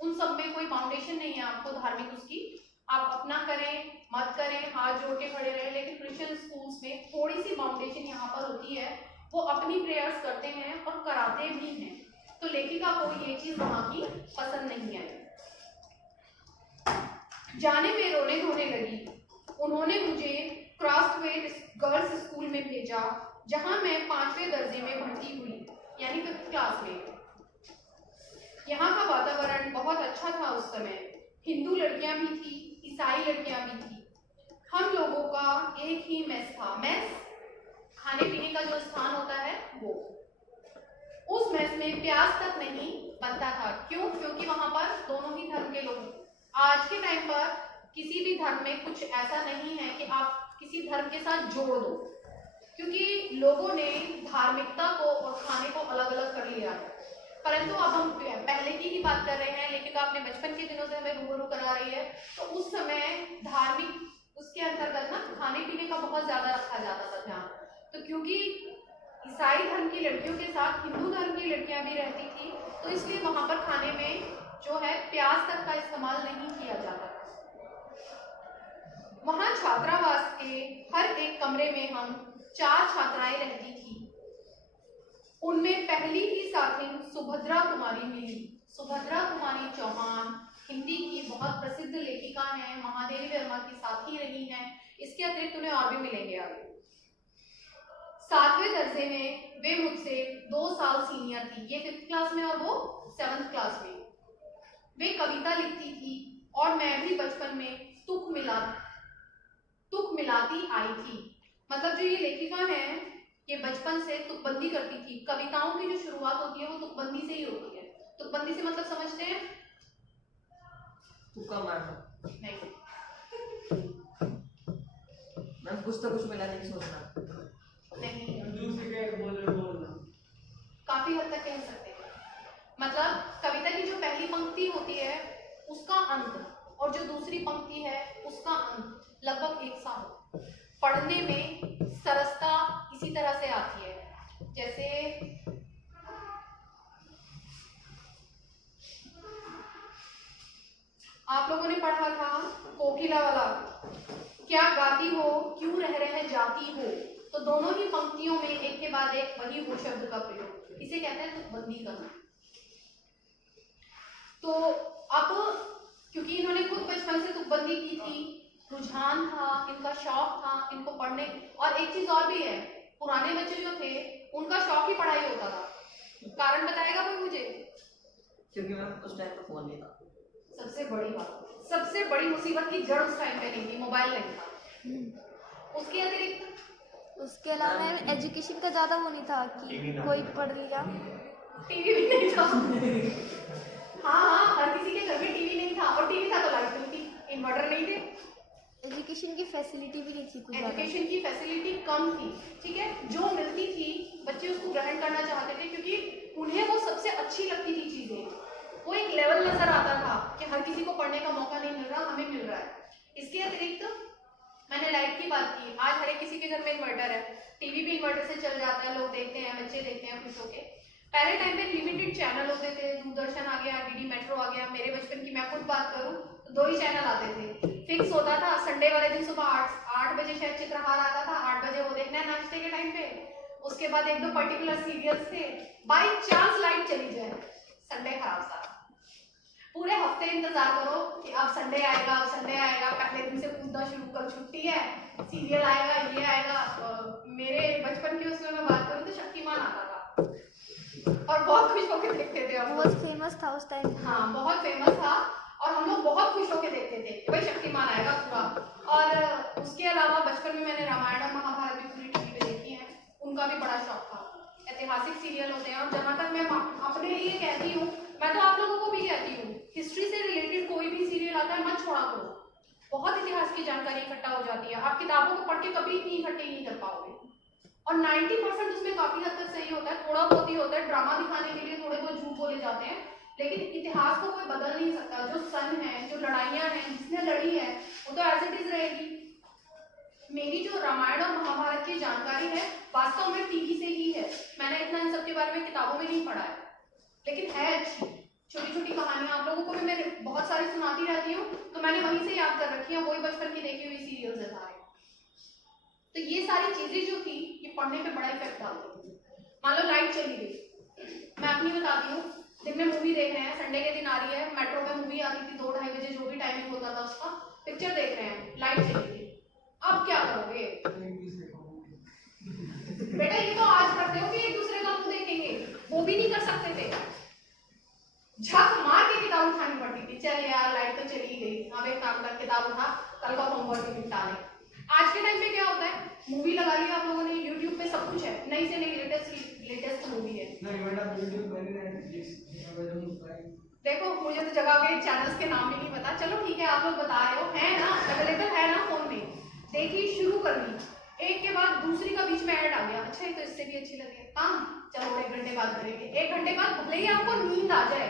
उन सब में कोई फाउंडेशन नहीं है आपको धार्मिक उसकी, आप अपना करें मत करें, हाथ जोड़ के खड़े रहे, लेकिन क्रिश्चियन स्कूल्स में थोड़ी सी फाउंडेशन यहाँ पर होती है, वो अपनी प्रेयर्स करते हैं और कराते भी हैं। तो लेखिका को ये चीज वहां की पसंद नहीं आई। जाने में रोने धोने लगी। उन्होंने मुझे क्रॉसवेट गर्ल्स स्कूल में भेजा, जहां मैं 5वें दर्जे में भर्ती हुई, यानी 5th क्लास में। यहाँ का वातावरण बहुत अच्छा था उस समय। हिंदू लड़कियां भी थी, ईसाई लड़कियां भी थी। हम लोगों का एक ही मेस था। मेस खाने पीने का जो स्थान होता है वो। उस मेस में प्याज तक नहीं बनता था। क्यों? क्योंकि वहां पर दोनों ही धर्म के लोग। आज के टाइम पर किसी भी धर्म में कुछ ऐसा नहीं है कि आप किसी धर्म के साथ जोड़ दो, क्योंकि लोगों ने धार्मिकता को और खाने को अलग अलग कर लिया है। परंतु अब हम पहले की ही बात कर रहे हैं, लेकिन अपने बचपन के दिनों से हमें रूबरू करा रही है। तो उस समय धार्मिक उसके अंतर्गत ना खाने पीने का बहुत ज्यादा रखा जाता था ध्यान। तो क्योंकि ईसाई धर्म की लड़कियों के साथ हिंदू धर्म की लड़कियां भी रहती थी, तो इसलिए वहां पर खाने में जो है प्याज तक का इस्तेमाल नहीं किया जाता था। वहां छात्रावास के हर एक कमरे में हम 4 छात्राएं रहती थी। उनमें पहली ही साथी सुभद्रा कुमारी मिली। सुभद्रा कुमारी चौहान हिंदी की बहुत प्रसिद्ध लेखिका हैं, महादेवी वर्मा की साथी रही हैं। इसके अतिरिक्त उन्हें और भी मिलेंगे आगे। 7वें दर्जे में वे मुझसे 2 साल सीनियर थी, ये 5th क्लास में और वो 7th क्लास में। वे कविता लिखती थी और मैं भी बचपन में तुक मिलाती आई थी। मतलब जो ये लेखिका है ये बचपन से तुकबंदी करती थी। कविताओं की जो शुरुआत होती है वो तुकबंदी से ही होती है। तुकबंदी से मतलब समझते हैं? तुक्का मारना नहीं, मैं कुछ तो कुछ मिला नहीं सोचना नहीं, बोलना काफी हद तक कह सकते हैं। मतलब कविता की जो पहली पंक्ति होती है उसका अंत और जो दूसरी पंक्ति है उसका अंत लगभग एक सा हो। पढ़ने में सरसता इसी तरह से आती है, जैसे आप लोगों ने पढ़ा था कोकिला वाला, क्या गाती हो क्यों रह जाती हो। तो दोनों ही पंक्तियों में एक के बाद एक वही हो शब्द का प्रयोग, इसे कहते हैं तुकबंदी करना। तो अब क्योंकि इन्होंने खुद बचपन से तुकबंदी की थी, रुझान था, इनका शौक था इनको पढ़ने। और एक चीज और भी है, पुराने बच्चे जो थे उनका शौक ही पढ़ाई होता था। कारण बताएगा कोई मुझे? क्योंकि मैं उस टाइम पे फोन नहीं था। सबसे बड़ी बात, सबसे बड़ी मुसीबत की जड़ उस टाइम पे नहीं थी, मोबाइल नहीं था। उसके अतिरिक्त उसके अलावा मैम एजुकेशन का ज़्यादा वो नहीं था कि कोई पढ़ लिया। टीवी भी नहीं था। हाँ, हर किसी के घर में टीवी नहीं था, और टीवी था तो लाइट नहीं थी, इन्वर्टर नहीं थे। एजुकेशन की फैसिलिटी भी नहीं थी कुछ ज़्यादा। एजुकेशन की फैसिलिटी कम थी, ठीक है। जो मिलती थी बच्चे उसको ग्रहण करना चाहते थे क्योंकि उन्हें वो सबसे अच्छी लगती थी चीजें। वो एक लेवल नजर आता था कि हर किसी को पढ़ने का मौका नहीं मिल रहा, हमें मिल रहा है। इसके अतिरिक्त मैंने लाइट की बात की, आज हर एक किसी के घर में इन्वर्टर है, टीवी भी इन्वर्टर से चल जाता है, लोग देखते हैं, बच्चे देखते हैं खुश होके। पहले टाइम पे लिमिटेड चैनल होते थे, दूरदर्शन आ गया, डीडी मेट्रो आ गया। मेरे बचपन की मैं खुद बात करूं तो 2 ही चैनल आते थे, फिक्स होता था। संडे वाले दिन सुबह 8 बजे शायद चित्रहार आता था, 8 बजे वो देखना है नाश्ते के टाइम पे। उसके बाद 1-2 पर्टिकुलर सीरियल्स थे। बाई चांस लाइट चली जाए, संडे खराब सारा। पूरे हफ्ते इंतजार करो कि अब संडे आएगा, अब संडे आएगा, पहले दिन से कूदना शुरू कर, छुट्टी है, सीरियल आएगा, ये आएगा। मेरे बचपन की उसमें मैं बात करूं तो शक्तिमान आता था और बहुत खुश होकर देखते थे हम। बहुत फेमस था उस टाइम। हाँ, बहुत फेमस था और हम लोग बहुत खुश होकर देखते थे कि भाई शक्तिमान आएगा पूरा। और उसके अलावा बचपन में मैंने रामायण और महाभारत भी पूरी टीवी पे देखी है, उनका भी बड़ा शौक था। ऐतिहासिक सीरियल होते हैं, और जहाँ तक मैं अपने लिए कहती हूँ, मैं तो आप लोगों को भी कहती हूँ, हिस्ट्री से रिलेटेड कोई भी सीरियल आता है मत छोड़ा करो, बहुत इतिहास की जानकारी इकट्ठा हो जाती है। आप किताबों को पढ़ के कभी इतनी इकट्ठी नहीं कर पाओगे, और 90% उसमें काफी हद तक सही होता है, थोड़ा बहुत ही होता है, ड्रामा दिखाने के लिए थोड़े बहुत झूठ बोले जाते हैं, लेकिन इतिहास को कोई बदल नहीं सकता। जो सन है, जो लड़ाइयाँ हैं, जिसने लड़ी है वो तो एज इट इज रहेगी। मेरी जो रामायण और महाभारत की जानकारी है वास्तव में टीवी से ही है, मैंने इतना इन सब के बारे में किताबों में नहीं पढ़ा है, लेकिन है अच्छी। छोटी छोटी कहानियां आप लोगों को भी मैं बहुत सारी सुनाती रहती हूँ, तो मैंने वहीं से याद कर रखी है, वही बचपन की देखी हुई सीरियल्स है सारे। तो ये सारी चीजें जो थी ये पढ़ने पे बड़ा इफेक्ट डालती थी। मान लो लाइट चली गई, मैं अपनी बताती हूँ, दिन में मूवी देख रहे हैं, संडे के दिन आ रही है, मेट्रो में मूवी आती थी 2-2:30 बजे, जो भी टाइमिंग होता था उसका, पिक्चर देख रहे हैं, लाइट चली गई, अब क्या करोगे? बेटा ये तो आज करते हो कि एक दूसरे का मुंह देखेंगे, वो भी नहीं कर सकते थे, झक मार के किताब उठानी पड़ती थी। चल यार लाइट तो चली गई, अब एक काम कर, किताब उठा, कल का होमवर्क भी निपटा ले। आज के टाइम पे क्या होता है, मूवी लगा ली आप लोगों ने, यूट्यूब पे सब कुछ है, नई से नई लेटेस्ट मूवी है। देखो मुझे तो जगह के चैनल्स के नाम भी नहीं पता, चलो ठीक है आप लोग बता रहे हो, है ना, अवेलेबल है ना फोन में, देखिए शुरू कर ली, एक के बाद दूसरी का बीच में ऐड आ गया, अच्छा तो इससे भी अच्छी लगी, हाँ चलो 1 घंटे बाद करेंगे। 1 घंटे बाद भले ही आपको नींद आ जाए,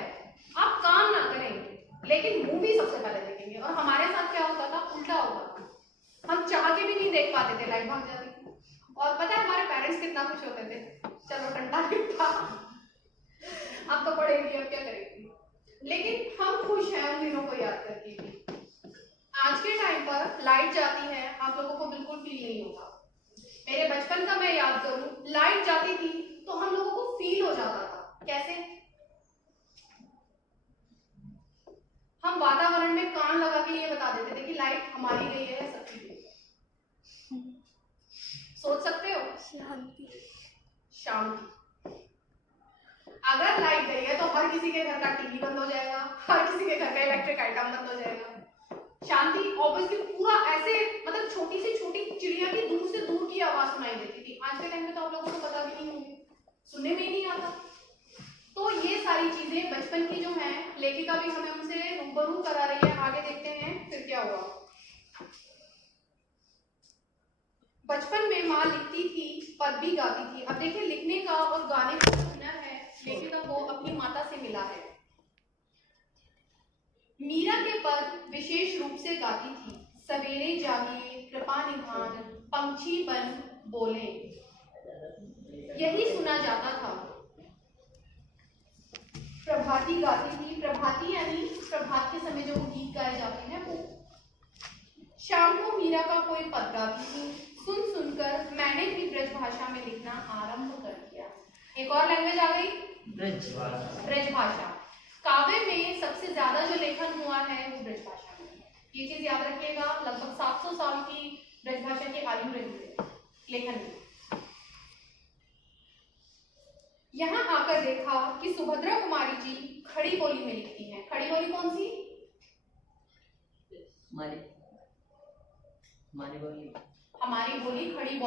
आप काम ना करें, लेकिन मूवी सबसे पहले देखेंगे। और हमारे साथ क्या होता था, उल्टा होता था, हम चाह के भी नहीं देख पाते थे, लाइट भाग जाती थी। और पता है हमारे पेरेंट्स कितना खुश होते थे, चलो घंटा निपटा, अब तो पढ़ेगी, अब क्या करेगी। लेकिन हम खुश हैं उन दिनों को याद करके भी। आज के टाइम पर लाइट जाती है, आप लोगों को बिल्कुल फील नहीं होगा। मेरे बचपन का मैं याद करूं, लाइट जाती थी तो हम लोगों को फील हो जाता था, कैसे? हम वातावरण में कान लगा के ये बता देते थे कि लाइट हमारी गई है, सबकी गई है। सोच सकते हो शांति। शांति। अगर लाइट गई है तो हर किसी के घर का टीवी बंद हो जाएगा, हर किसी के घर का इलेक्ट्रिक आइटम बंद हो जाएगा। शांति ऑब्वियसली पूरा ऐसे मतलब छोटी से छोटी चिड़िया की दूर से दूर की आवाज सुनाई देती थी। आज के टाइम में तो आप लोगों को पता भी नहीं होगी, सुनने में ही नहीं आता। तो ये सारी चीजें बचपन की जो है, लेखिका भी हमें उनसे रूबरू करा रही है। आगे देखते हैं फिर क्या हुआ। बचपन में माँ लिखती थी पद भी गाती थी। अब देखिए लिखने का और गाने का हुनर है लेखिका को अपनी माता से मिला है। मीरा के पद विशेष रूप से गाती थी। सवेरे जागिए कृपा निधान, पंछी बन बोले, यही सुना जाता था। प्रभाती गाती थी। प्रभाती यानी प्रभात के समय जो गीत गाए जाते हैं वो। शाम को मीरा का कोई पद गाती थी। सुन सुनकर मैंने भी ब्रज भाषा में लिखना आरंभ कर दिया। एक और लैंग्वेज आ गई, ब्रज भाषा। काव्य में सबसे ज्यादा जो लेखन हुआ है वो ब्रज भाषा में। ये चीज याद रखिएगा, लगभग 700 साल की ब्रज भाषा की आयु रही है लेखन में। यहाँ आकर देखा कि सुभद्रा कुमारी जी खड़ी बोली में लिखती हैं। खड़ी बोली कौन सी? हमारी बोली खड़ी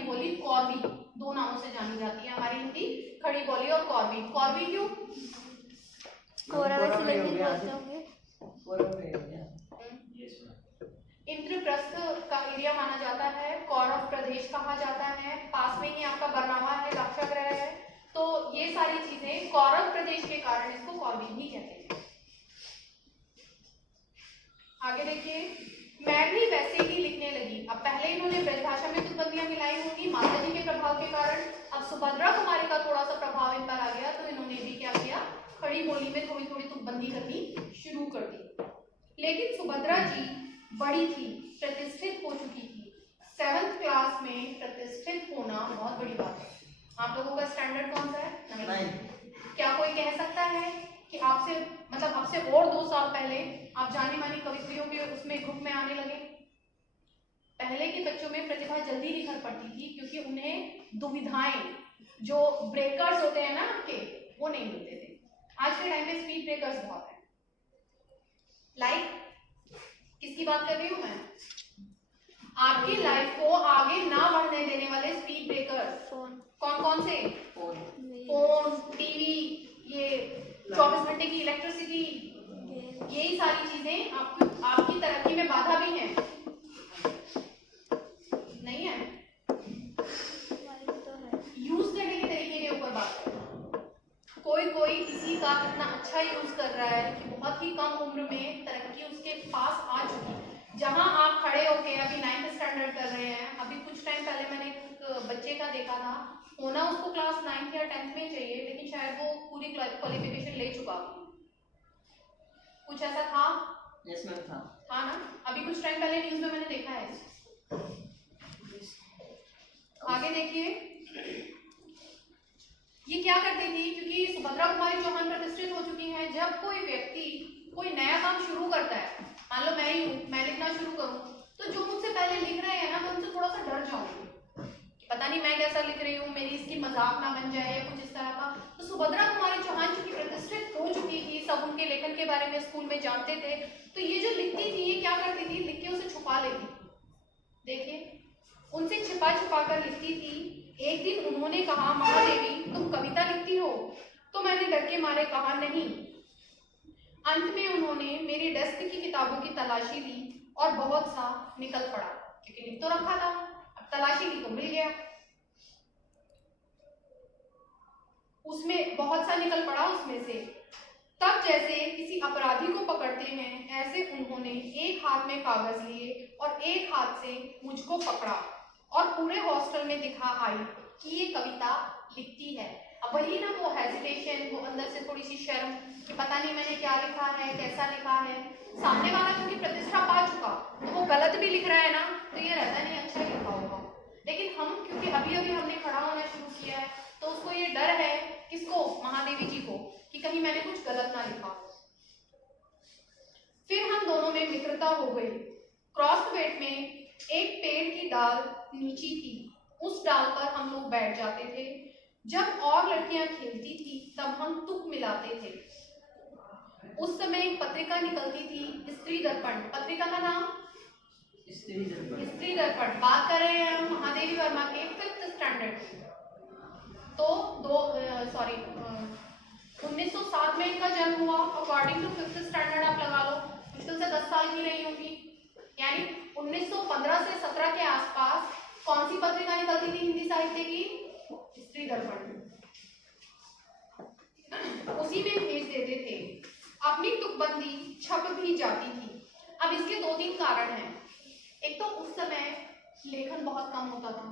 बोली कौरवी, दो नामों से जानी जाती है हमारी हिंदी, खड़ी बोली और कौरवी। कौरवी क्यों? कौरव से लेके बोलते होंगे। इंद्रप्रस्थ का एरिया माना जाता है, कौरव प्रदेश कहा जाता है, पास में ही आपका बरनावा है, लाक्षागृह है। तो ये सारी चीजें कौरव प्रदेश के कारण इसको कौरवी भी कहते हैं। आगे देखिए, मैं भी वैसे ही लिखने लगी। अब पहले इन्होंने ब्रज भाषा में तुकबंदियां मिलाई होंगी माता जी के प्रभाव के कारण। अब सुभद्रा कुमारी का थोड़ा सा प्रभाव इन पर आ गया तो इन्होंने भी क्या किया, खड़ी बोली में थोड़ी थोड़ी तुकबंदी करनी शुरू कर दी। लेकिन सुभद्रा जी बड़ी थी, प्रतिष्ठित हो चुकी थी। 7th क्लास में प्रतिष्ठित होना बहुत बड़ी बात है। आप लोगों का स्टैंडर्ड कौन सा है? 9। क्या कोई कह सकता है कि आपसे मतलब आपसे और 2 साल पहले आप जानी मानी कवित्रियों के उसमें ग्रुप में आने लगे? पहले के बच्चों में प्रतिभा जल्दी निखर पड़ती थी क्योंकि उन्हें दुविधाएं, जो ब्रेकर्स होते हैं ना आपके, वो नहीं मिलते थे। आज के टाइम में स्पीड ब्रेकर्स बहुत है। लाइक किसकी बात कर रही हूं मैं? आपकी लाइफ को आगे ना बढ़ने देने वाले स्पीड ब्रेकर्स कौन कौन से? फोन, टीवी, ये 24 घंटे की इलेक्ट्रिसिटी, यही सारी चीजें आपकी तरक्की में बाधा भी हैं। नहीं है? यूज करने के तरीके के ऊपर बात है। कोई किसी का कितना अच्छा यूज कर रहा है कि बहुत ही कम उम्र में तरक्की उसके पास आ चुकी है। जहां आप खड़े होके अभी 9th स्टैंडर्ड कर रहे हैं, अभी कुछ टाइम पहले मैंने एक बच्चे का देखा था, होना उसको क्लास 9th या 10th में चाहिए, लेकिन शायद वो पूरी क्वालिफिकेशन ले चुका। कुछ ऐसा था? यस मैम था। हाँ ना, अभी कुछ टाइम पहले न्यूज में मैंने देखा है। आगे देखिए, ये क्या करती थी, क्योंकि सुभद्रा कुमारी चौहान प्रतिष्ठित हो चुकी हैं। जब कोई व्यक्ति कोई नया काम शुरू करता है, मान लो मैं लिखना शुरू करूं, तो जो मुझसे पहले लिख रहे हैं ना, मैं उनसे थोड़ा सा डर जाऊंगी, पता नहीं मैं कैसा लिख रही हूँ, मेरी इसकी मजाक ना बन जाए या कुछ इस तरह का। तो सुभद्रा कुमारी चौहान चूंकि प्रतिष्ठित हो चुकी थी, सब उनके लेखन के बारे में स्कूल में जानते थे, तो ये जो लिखती थी, ये क्या करती थी, लिख के उसे छुपा लेती। देखिए, उनसे छिपा छुपा कर लिखती थी। एक दिन उन्होंने कहा, महादेवी तुम कविता लिखती हो? तो मैंने डर के मारे कहा नहीं। अंत में उन्होंने मेरी डेस्क की किताबों की तलाशी ली और बहुत सा निकल पड़ा, क्योंकि लिख तो रखा था, अब तलाशी ली तो मिल गया। उसमें बहुत सा निकल पड़ा उसमें से। तब जैसे किसी अपराधी को पकड़ते हैं, ऐसे उन्होंने एक हाथ में कागज लिए और एक हाथ से मुझको पकड़ा और पूरे हॉस्टल में दिखा आई कि ये कविता लिखती है। अब वही ना वो हेजिटेशन, वो अंदर से थोड़ी सी शर्म कि पता नहीं मैंने क्या लिखा है, कैसा लिखा है। सामने वाला क्योंकि प्रतिष्ठा पा चुका, तो वो गलत भी लिख रहा है ना, तो ये रहता नहीं अच्छा लिखा होगा। लेकिन हम क्योंकि अभी अभी हमने खड़ा होना शुरू किया है, तो उसको ये डर है, किसको? महादेवी जी को, कि कहीं मैंने कुछ गलत ना लिखा। फिर हम दोनों में मित्रता हो गई। क्रॉसवेट में एक पेड़ की डाल नीची थी, उस डाल पर हम लोग बैठ जाते थे। जब और लड़कियां खेलती थी तब हम तुक मिलाते थे। उस समय एक पत्रिका निकलती थी, स्त्री दर्पण। पत्रिका का नाम स्त्री दर्पण। बात कर रहे हैं हम महादेवी वर्मा के 5th स्टैंडर्ड की। तो 1907 में इनका जन्म हुआ। अकॉर्डिंग टू 5th स्टैंडर्ड आप लगा लो, मुश्किल से 10 साल की रही होगी। यानी 1915 से 17 के आसपास कौन सी पत्रिका निकलती थी हिंदी साहित्य की? स्त्री दर्पण। उसी में भेज देते थे। अपनी तुकबंदी छप भी जाती थी। अब इसके 2-3 कारण हैं। एक तो उस समय लेखन बहुत कम होता था।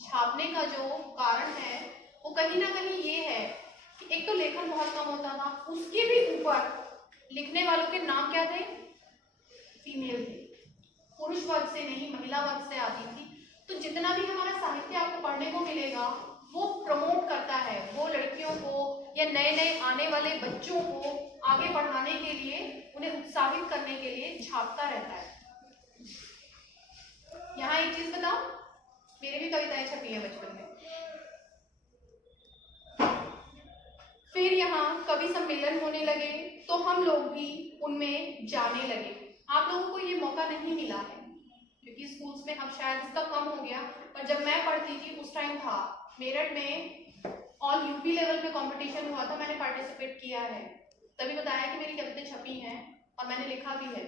छापने का जो कारण है वो कहीं ना कहीं ये है कि एक तो लेखन बहुत कम होता था, उसके भी ऊपर लिखने वालों के नाम क्या थे? फीमेल थे। पुरुष वर्ग से नहीं, महिला वर्ग से आती थी। तो जितना भी हमारा साहित्य आपको पढ़ने को मिलेगा वो प्रमोट करता है, वो लड़कियों को या नए नए आने वाले बच्चों को आगे बढ़ाने के लिए, उन्हें उत्साहित करने के लिए छापता रहता है। यहाँ एक चीज बताओ, मेरी भी कविताएं छपी है बचपन में। फिर यहाँ कवि सम्मेलन होने लगे तो हम लोग भी उनमें जाने लगे। आप लोगों को ये मौका नहीं मिला है क्योंकि स्कूल्स में अब शायद इसका कम हो गया, पर जब मैं पढ़ती थी उस टाइम था। मेरठ में ऑल यूपी लेवल पे कंपटीशन हुआ था, मैंने पार्टिसिपेट किया है। तभी बताया कि मेरी कविताएं छपी हैं और मैंने लिखा भी है।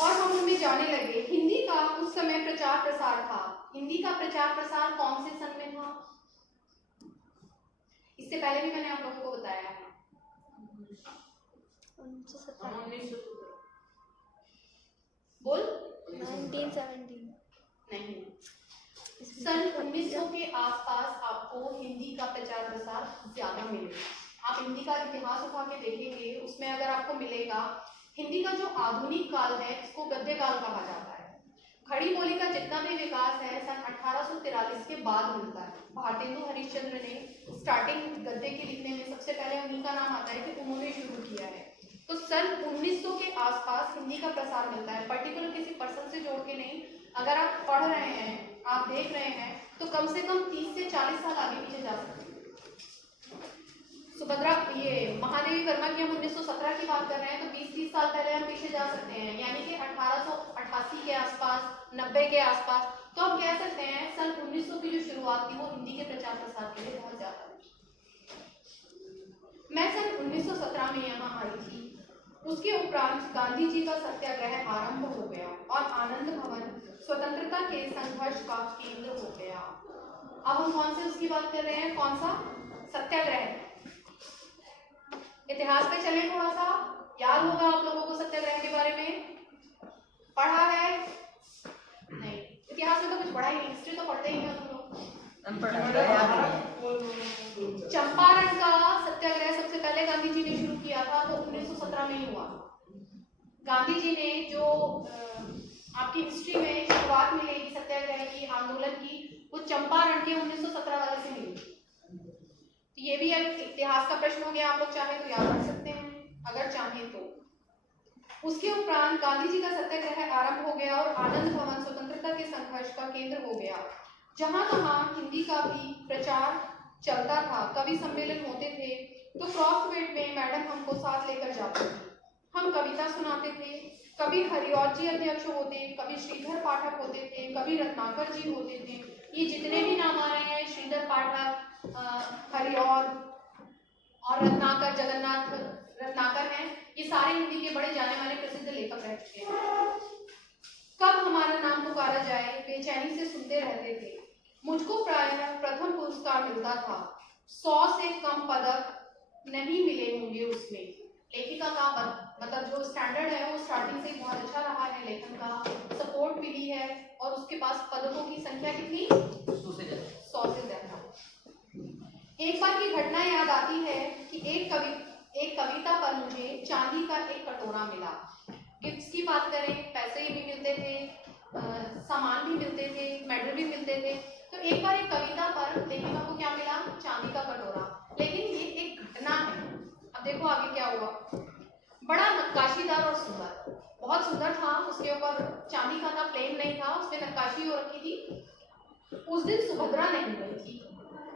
और हम उनमें जाने लगे। हिंदी का उस समय प्रचार प्रसार था। हिंदी का प्रचार प्रसार कौन से सन में था? इससे पहले भी मैंने आप लोगों को बताया है। 1917 बोल 1917 नहीं, सन 1900 के आसपास आपको हिंदी का प्रचार प्रसार ज्यादा मिलेगा। आप हिंदी का इतिहास उठा के देखेंगे, उसमें अगर आपको मिलेगा हिंदी का जो आधुनिक काल है इसको गद्य काल कहा जाता है। खड़ी बोली का जितना भी विकास है सन 1843 के बाद मिलता है। भारतेंदु हरिश्चंद्र ने स्टार्टिंग गद्य के लिखने में सबसे पहले उन्हीं का नाम आता है कि उन्होंने शुरू किया है। तो सन 1900 के आसपास हिंदी का प्रसार मिलता है। पर्टिकुलर किसी पर्सन से जोड़ के नहीं, अगर आप पढ़ रहे हैं, आप देख रहे हैं, तो कम से कम 30 से 40 साल आगे पीछे जा सकते हैं। सुभद्रा, ये महादेवी वर्मा की हम 1917 की बात कर रहे हैं, तो 20-30 साल पहले हम पीछे जा सकते हैं, यानी कि 1888 के आसपास, 90 के आसपास। तो हम कह सकते हैं सन 1900 की जो शुरुआत थी वो हिंदी के प्रचार प्रसार के लिए बहुत ज्यादा थी। मैं सन 1917 में यहाँ आई थी। उसके उपरांत गांधी जी का सत्याग्रह आरंभ हो गया और आनंद भवन स्वतंत्रता के संघर्ष का केंद्र हो गया। अब हम कौन से उसकी बात कर रहे हैं? कौन सा? सत्याग्रह। इतिहास पे चले, थोड़ा सा याद होगा आप लोगों को सत्याग्रह के बारे में पढ़ा है? नहीं, इतिहास में तो कुछ पढ़ा ही नहीं, हिस्ट्री तो पढ़ते ही हैं तुम लोग। चंपारण का सत्याग्रह सबसे पहले गांधी जी ने शुरू किया था, तो 1917 में ही हुआ। गांधी जी ने जो आपकी हिस्ट्री में शुरुआत मिलेगी सत्याग्रह की, आंदोलन की, वो चंपारण के 1917 वाले से मिली। ये भी एक इतिहास का प्रश्न हो गया, आप लोग चाहे तो याद रख सकते हैं अगर चाहें तो। उसके उपरांत गांधी जी का सत्याग्रह आरंभ हो गया और आनंद भवन स्वतंत्रता के संघर्ष का केंद्र हो गया। जहां तहां हिंदी का भी प्रचार चलता था, कवि सम्मेलन होते थे, तो क्रॉसवेट में मैडम हमको साथ लेकर जाती थी। हम कविता सुनाते थे। कभी हरिऔध जी अध्यक्ष होते, कभी श्रीधर पाठक होते थे, कभी रत्नाकर जी होते थे। ये जितने भी नाम आ रहे हैं, श्रीधर पाठक, हरिऔध और रत्नाकर, जगन्नाथ रत्नाकर हैं, ये सारे हिंदी के बड़े जाने माने प्रसिद्ध लेखक रह चुके हैं। कब हमारा नाम पुकारा जाए बेचैनी से सुनते रहते थे। मुझको प्रायः प्रथम पुरस्कार मिलता था। 100 से कम पदक नहीं मिले होंगे उसमें। लेखिका का मतलब जो स्टैंडर्ड है वो स्टार्टिंग से बहुत अच्छा रहा है, लेखन का सपोर्ट मिली है और उसके पास पदकों की संख्या कितनी? 100 से ज्यादा। एक बार की घटना याद आती है कि एक कविता पर मुझे चांदी का एक कटोरा मिला। गिफ्ट्स की बात करें, पैसे भी मिलते थे, सामान भी मिलते थे, मेडल भी मिलते थे। तो एक बार एक कविता पर लेखिका को क्या मिला? चांदी का कटोरा। लेकिन ये एक घटना है। अब देखो आगे क्या हुआ। बड़ा नक्काशीदार और सुंदर, बहुत सुंदर था। उसके ऊपर चांदी का था, प्लेन नहीं था, उसमें नक्काशी हो रखी थी। उस दिन सुभद्रा नहीं गई थी।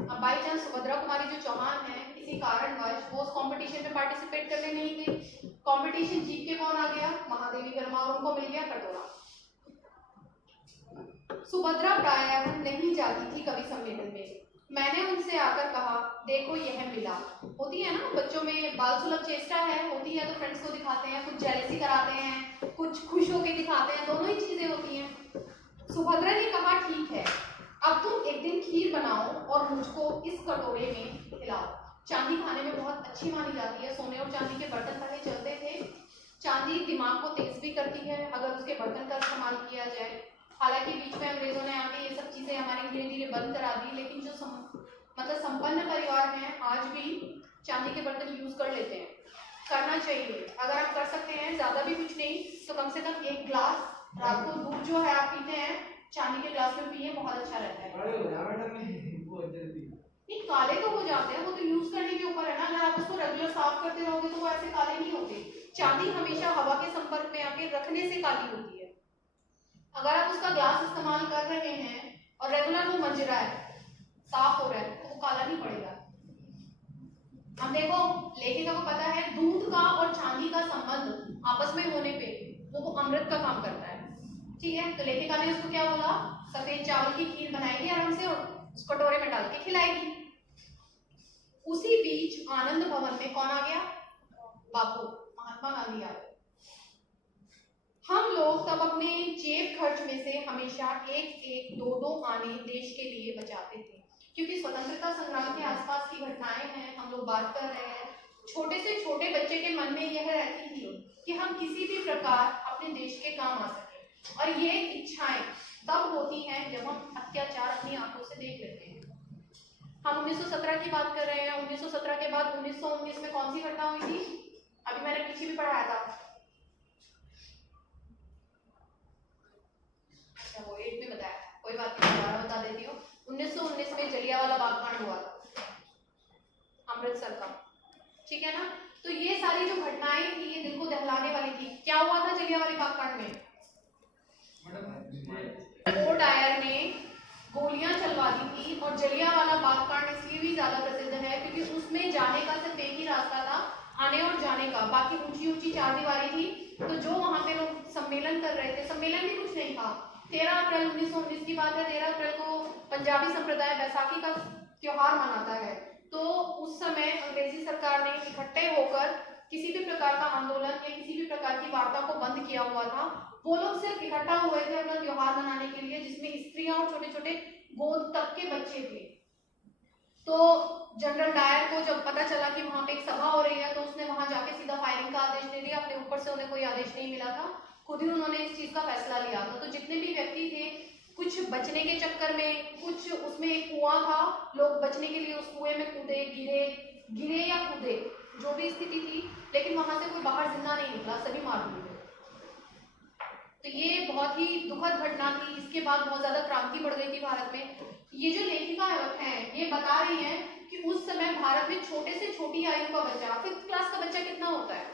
अब बाई चांस सुभद्रा कुमारी जो चौहान है किसी कारणवश वो उस कंपटीशन में पार्टिसिपेट करने नहीं गई। कंपटीशन जीत के कौन आ गया? महादेवी वर्मा, और उनको मिल गया कटोरा। सुभद्रा प्रायः नहीं जाती थी कवि सम्मेलन में। मैंने उनसे आकर कहा, देखो यह मिला। होती है ना बच्चों में बाल सुलभ चेष्टा है, होती है तो फ्रेंड्स को दिखाते हैं, कुछ जेलसी कराते हैं, कुछ खुश होके दिखाते हैं, दोनों ही चीजें होती हैं। सुभद्रा ने कहा, ठीक है, अब तुम एक दिन खीर बनाओ और मुझको इस कटोरे में खिलाओ। चांदी खाने में बहुत अच्छी मानी जाती है। सोने और चांदी के बर्तन पहले चलते थे। चांदी दिमाग को तेज भी करती है अगर उसके बर्तन का इस्तेमाल किया जाए। हालांकि बीच में अंग्रेजों ने आके ये सब चीजें हमारे धीरे धीरे बंद करा दी, लेकिन जो संपन्न परिवार हैं आज भी चांदी के बर्तन यूज कर लेते हैं। करना चाहिए, अगर आप कर सकते हैं, ज्यादा भी कुछ नहीं तो कम से कम एक ग्लास रात को दूध जो है आप पीते हैं चांदी के ग्लास में पिए, बहुत अच्छा रहता है। नहीं काले तो हो जाते हैं, वो तो यूज करने के ऊपर है ना। अगर आप उसको रेगुलर साफ करते रहोगे तो वो ऐसे काले नहीं होते। चांदी हमेशा हवा के संपर्क में आके रखने से काली होती है। अगर आप उसका ग्लास इस्तेमाल कर रहे हैं और रेगुलर वो मंज रहा है, साफ हो रहा है, तो वो काला नहीं पड़ेगा। हम देखो लेखिका को पता है दूध का और चांदी का संबंध आपस में होने पे वो अमृत का काम करता है। ठीक है, तो लेखिका ने उसको क्या बोला, सफेद चावल की खीर बनाएगी आराम से और उस कटोरे में डाल के खिलाएगी। उसी बीच आनंद भवन में कौन आ गया? बापू, महात्मा गांधी आ गए। हम लोग तब अपने जेब खर्च में से हमेशा एक एक दो दो आने देश के लिए बचाते थे, क्योंकि स्वतंत्रता संग्राम के आसपास की घटनाएं हैं, हम लोग बात कर रहे हैं। छोटे से छोटे बच्चे के मन में यह रहती थी कि हम किसी भी प्रकार अपने देश के काम आ सके, और ये इच्छाएं तब होती हैं जब हम अत्याचार अपनी आंखों से देख लेते हैं। हम 1917 की बात कर रहे हैं। 1917 के बाद 1919 में कौन सी घटना हुई थी? अभी मैंने पीछे भी पढ़ाया था, वो 8 में बताया, कोई बात नहीं, दोबारा बता देती हूँ। 1919 में जलियांवाला बाग कांड हुआ था अमृतसर का, ठीक है ना। तो ये सारी जो घटनाएं थी ये दिल को दहलाने वाली थी। क्या हुआ था जलियांवाला बाग कांड में? फोर्ट आयर ने गोलियां चलवा दी थी, और जलियांवाला बाग कांड इसलिए भी ज्यादा प्रसिद्ध है क्योंकि उसमें जाने का सिर्फ एक ही रास्ता था, आने और जाने का। बाकी ऊंची ऊंची चारदीवारी थी। तो जो वहां पे लोग सम्मेलन कर रहे थे, सम्मेलन भी कुछ नहीं था। 13 अप्रैल 1919 की बात है। 13 अप्रैल को पंजाबी संप्रदाय बैसाखी का त्योहार मनाता है। तो उस समय अंग्रेजी सरकार ने इकट्ठे होकर किसी भी प्रकार का आंदोलन या किसी भी प्रकार की वार्ता को बंद किया हुआ था। वो लोग सिर्फ इकट्ठा हुए थे अपना त्योहार मनाने के लिए, जिसमें स्त्रियां और छोटे छोटे गोद तक के बच्चे थे। तो जनरल डायर को जब पता चला कि वहां पे एक सभा हो रही है, तो उसने वहां जाके सीधा फायरिंग का आदेश दे दिया। अपने ऊपर से उन्हें कोई आदेश नहीं मिला था, खुद ही उन्होंने इस चीज का फैसला लिया था। तो जितने भी व्यक्ति थे, कुछ बचने के चक्कर में, कुछ उसमें एक कुआं था, लोग बचने के लिए उस कुएं में कूदे, गिरे या कूदे, जो भी स्थिति थी, लेकिन वहां से कोई बाहर जिंदा नहीं निकला, सभी मार दिए। तो ये बहुत ही दुखद घटना थी। इसके बाद बहुत ज्यादा क्रांति बढ़ गई थी भारत में। ये जो लेखिका हैं ये बता रही हैं कि उस समय भारत में छोटे से छोटी आयु का बच्चा, 5th क्लास का बच्चा कितना होता है,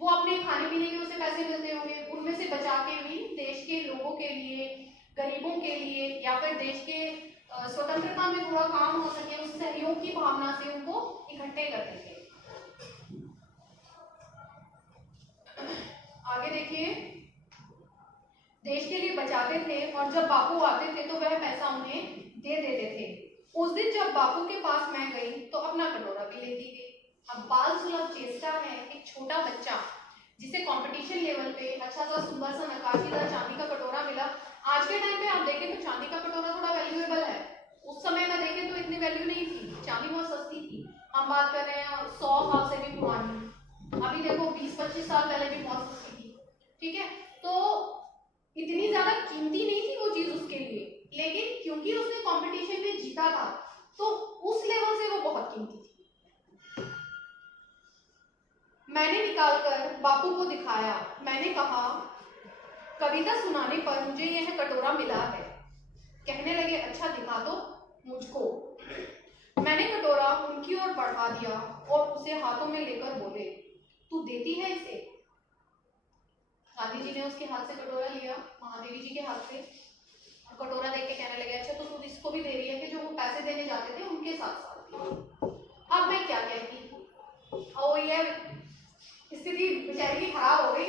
वो अपने खाने पीने के उसे पैसे मिलते होंगे, उनमें से बचा के भी देश के लोगों के लिए, गरीबों के लिए, या फिर देश के स्वतंत्रता में थोड़ा काम हो सके, उस सहयोग की भावना से उनको इकट्ठे करते थे। आगे देखिए, देश के लिए बचाते थे, और जब बापू आते थे तो वह पैसा उन्हें दे देते थे। उस दिन जब बापू के पास मैं गई तो अपना कटोरा भी लेती गई। अब बाल सुलभ चेष्टा है, एक छोटा बच्चा जिसे कंपटीशन लेवल पे अच्छा सा सुंदर सा नक्काशीदार चांदी का कटोरा मिला। आज के टाइम पे आप देखें तो चांदी का कटोरा थोड़ा वैल्यूएबल है, उस समय का देखें तो इतनी वैल्यू नहीं थी, चांदी बहुत सस्ती थी। हम बात कर रहे हैं 100 साल से भी पुरानी, अभी देखो 20-25 साल पहले भी बहुत सस्ती थी, ठीक है। तो इतनी ज्यादा कीमती नहीं थी वो चीज उसके लिए, लेकिन क्योंकि उसने कंपटीशन में जीता था तो उस लेवल से वो बहुत कीमती थी। मैंने निकालकर बापू को दिखाया। मैंने कहा, कविता सुनाने पर मुझे यह कटोरा मिला है। कहने लगे, अच्छा दिखा दो मुझको। मैंने कटोरा उनकी ओर बढ़ा दिया और उसे हाथों में लेकर बोले, तू देती है इसे? गांधी जी ने उसके हाथ से कटोरा लिया, महादेवी जी के हाथ से, के साथ साथ थी। अब मैं क्या कहती, और ये स्थिति बेचारी की खराब हो गई,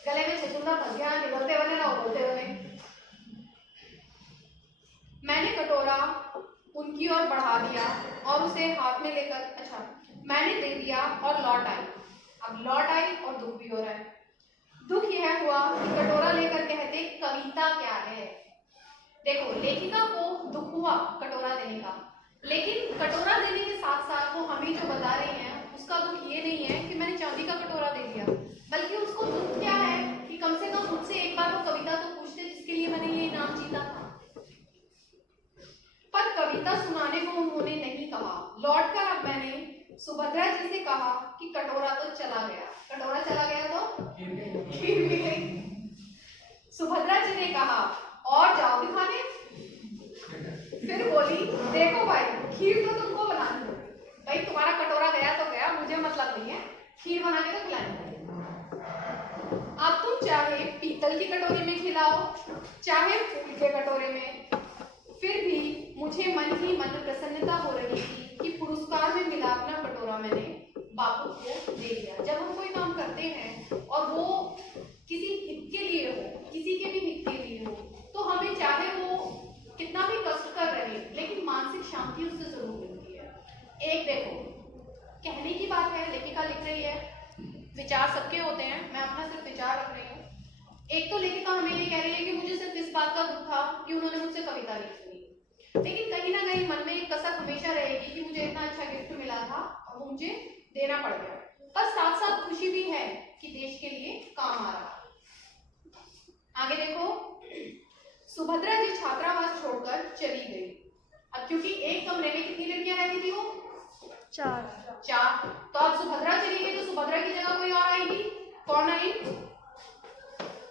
गले में छछूंदर फंस गया, निकलते बने ना बोलते बने। मैंने कटोरा उनकी ओर बढ़ा दिया और उसे हाथ में लेकर, अच्छा मैंने दे दिया और लौट आई। अब लौट आई और दुख भी हो रहा है। दुख यह हुआ कि कटोरा लेकर कहते कविता क्या है। देखो लेखिका को दुख हुआ कटोरा देने का, लेकिन कटोरा देने के साथ साथ वो हमें जो बता रही हैं उसका दुख ये नहीं है कि मैंने चांदी का कटोरा दे दिया, बल्कि उसको दुख क्या है कि कम से कम मुझसे एक बार वो कविता तो पूछते जिसके लिए मैंने ये इनाम जीता था। पर कविता सुनाने को उन्होंने नहीं कहा। लौटकर अब मैंने सुभद्रा जी से कहा कि कटोरा तो चला गया। कटोरा चला गया तो खीर भी गई। सुभद्रा जी ने कहा और जाओगे खाने? फिर बोली देखो भाई, खीर तो तुमको बनानी है, भाई तुम्हारा कटोरा गया तो गया, मुझे मतलब नहीं है, खीर बना के तो खिलानी। अब तुम चाहे पीतल की कटोरी में खिलाओ चाहे फूल के कटोरे में, फिर भी मुझे मन ही मन प्रसन्नता हो रही थी कि पुरस्कार में मिला अपना कटोरा मैंने बापू को दे दिया। जब हम कोई काम करते हैं और वो किसी हित के लिए हो, किसी के भी हित के लिए हो, तो हमें चाहे वो कितना भी कष्ट कर रहे लेकिन मानसिक शांति उससे जरूर मिलती है। एक देखो कहने की बात है, लेखिका लिख रही है, विचार सबके होते हैं, मैं अपना सिर्फ विचार रख रही हूँ। एक तो लेखिका हमें ये कह रही है कि मुझे सिर्फ इस बात का दुख था कि उन्होंने मुझसे कविता नहीं सुनी, लेकिन कहीं ना कहीं मन में एक कसक हमेशा रहेगी कि मुझे इतना अच्छा गिफ्ट मिला था और वो मुझे देना पड़ गया। पर साथ साथ खुशी भी है कि देश के लिए काम आ रहा। आगे देखो, सुभद्रा जी छात्रावास छोड़कर चली गई। अब क्योंकि एक कमरे में कितनी लड़कियां रहती थी वो? 4। तो अब सुभद्रा चली गई तो सुभद्रा की जगह कोई और आएगी, कौन आई?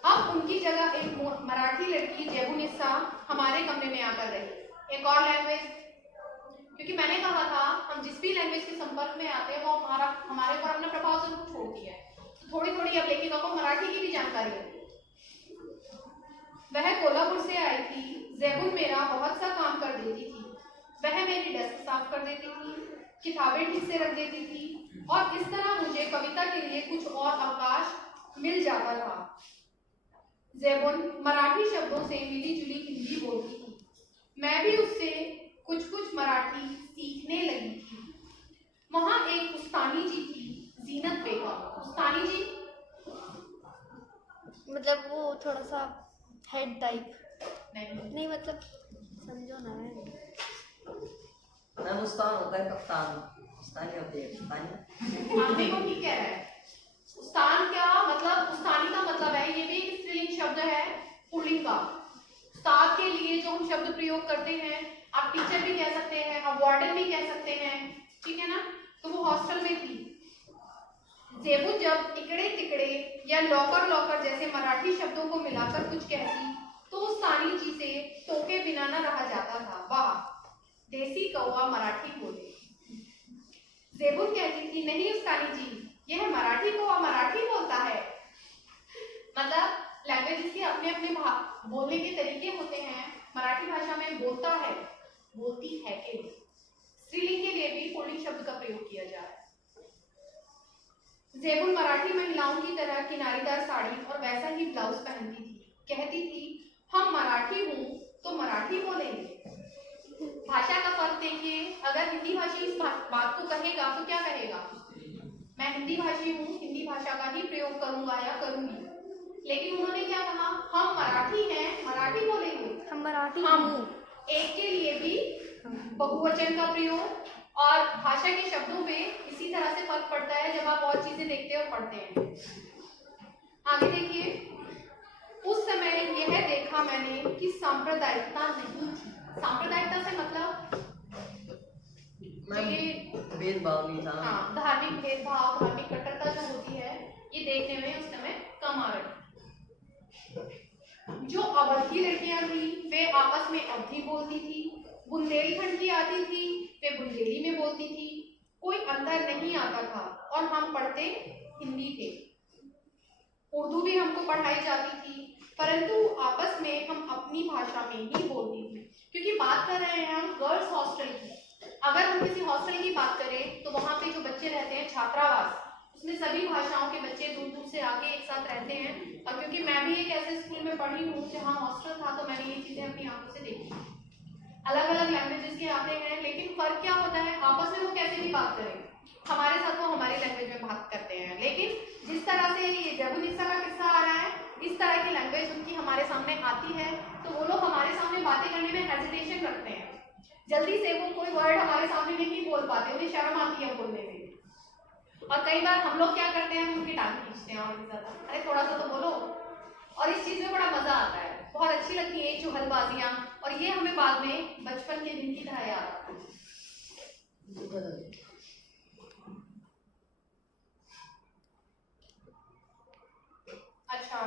अब उनकी जगह एक मराठी लड़की जेबुनिसा हमारे कमरे में आकर रही। एक और लैंग्वेज, क्योंकि मैंने कहा था हम जिस भी लैंग्वेज के संपर्क में आते हैं वो हमारे ऊपर अपना प्रभाव जरूर छोड़ती है। तो थोड़ी थोड़ी अब लेखिका को मराठी की भी जानकारी होती है। वह कोल्हापुर से आई थी। जेबुन मेरा बहुत सा काम कर देती थी। वह मेरी डेस्क साफ कर देती थी, किताबें ठीक से रख देती थी और इस तरह मुझे कविता के लिए कुछ और अवकाश मिल जाता था। जेबुन मराठी शब्दों से मिली जुली हिंदी बोलती थी। मैं भी उससे कुछ कुछ मराठी सीखने लगी थी। वहां एक उस्तानी जी थी, जीनत बेगम। उस्तानी जी मतलब वो थोड़ा सा हेड टाइप नहीं मतलब समझो ना मैम उस्तान होता है कप्तान, उस्तानी होती है कप्तानी। हाँ देखो ठीक कह रहा है। उस्तान क्या मतलब, उस्तानी का मतलब है, ये भी एक स्त्रीलिंग शब्द है पुल्लिंग का। उस्ताद के लिए जो हम शब्द प्रयोग करते हैं, आप टीचर भी कह सकते हैं, आप वार्डन भी कह सकते हैं, ठीक है ना। तो वो हॉस्टल में थी। जेबुन जब इकड़े तिकड़े या लॉकर लॉकर जैसे मराठी शब्दों को मिलाकर कुछ कहती तो उस्तानी जी से टोके बिना न रहा जाता था। वाह, देसी कौवा मराठी बोले। जेबुन कहती थी, नहीं उस्तानी जी, यह मराठी कौवा मराठी बोलता है। मतलब लैंग्वेज के अपने अपने बोलने के तरीके होते हैं। मराठी भाषा में बोलता है, बोलती है के स्त्रीलिंग के लिए भी पुल्लिंग शब्द का प्रयोग किया जा रहा है। जेबुन मराठी महिलाओं की तरह किनारीदार साड़ी और वैसा ही ब्लाउज पहनती थी। कहती थी, हम मराठी हूँ तो मराठी बोलेंगे। भाषा का फर्क देखिए, अगर हिंदी भाषी इस बात को कहेगा तो क्या कहेगा? मैं हिंदी भाषी हूँ, हिंदी भाषा का ही प्रयोग करूंगा या करूंगी। लेकिन उन्होंने क्या कहा? हम मराठी हैं, मराठी बोलेंगे। हम मराठी हम एक के लिए भी बहुवचन का प्रयोग, और भाषा के शब्दों में इसी तरह से फर्क पड़ता है जब आप और चीजें देखते और पढ़ते हैं। आगे देखिए, उस समय यह देखा मैंने कि सांप्रदायिकता नहीं थी। सांप्रदायिकता से मतलब भेदभाव नहीं था। हाँ, धार्मिक भेदभाव, धार्मिक कट्टरता जो होती है, ये देखने में उस समय कम आ रही। जो अवधी लड़कियां थी वे आपस में अवधी बोलती थी, बुंदेलखंड की आती थी वे बुंदेली में बोलती थी। कोई अंतर नहीं आता था और हम पढ़ते हिंदी थे। उर्दू भी हमको पढ़ाई जाती थी, परंतु आपस में हम अपनी भाषा में ही बोलती थी, क्योंकि बात कर रहे हैं हम गर्ल्स हॉस्टल की। अगर हम किसी हॉस्टल की बात करें तो वहाँ पे जो बच्चे रहते हैं छात्रावास, उसमें सभी भाषाओं के बच्चे दूर दूर से आके एक साथ रहते हैं। और क्योंकि मैं भी एक ऐसे स्कूल में पढ़ी हूँ जहाँ हॉस्टल था, तो मैंने ये चीजें अपनी आंखों से देखी। अलग अलग लैंग्वेजेस के आते हैं, लेकिन फर्क क्या होता है, आपस में वो कैसे भी बात करें, हमारे साथ वो हमारी लैंग्वेज में बात करते हैं। लेकिन जिस तरह से ये जबुनिसा का किस्सा आ रहा है, इस तरह की लैंग्वेज उनकी हमारे सामने आती है, तो वो लोग हमारे सामने बातें करने में हेजिटेशन रखते हैं। जल्दी से वो कोई वर्ड हमारे सामने नहीं बोल पाते, उन्हें शर्म आती है बोलने में। और कई बार हम लोग क्या करते हैं, उनकी टांग खींचते हैं और भी ज्यादा, अरे थोड़ा सा तो बोलो। और इस चीज में बड़ा मजा आता है, बहुत अच्छी लगती है चुहलबाजियां, और ये हमें बाद में बचपन के दिन की तरह याद आता है। अच्छा,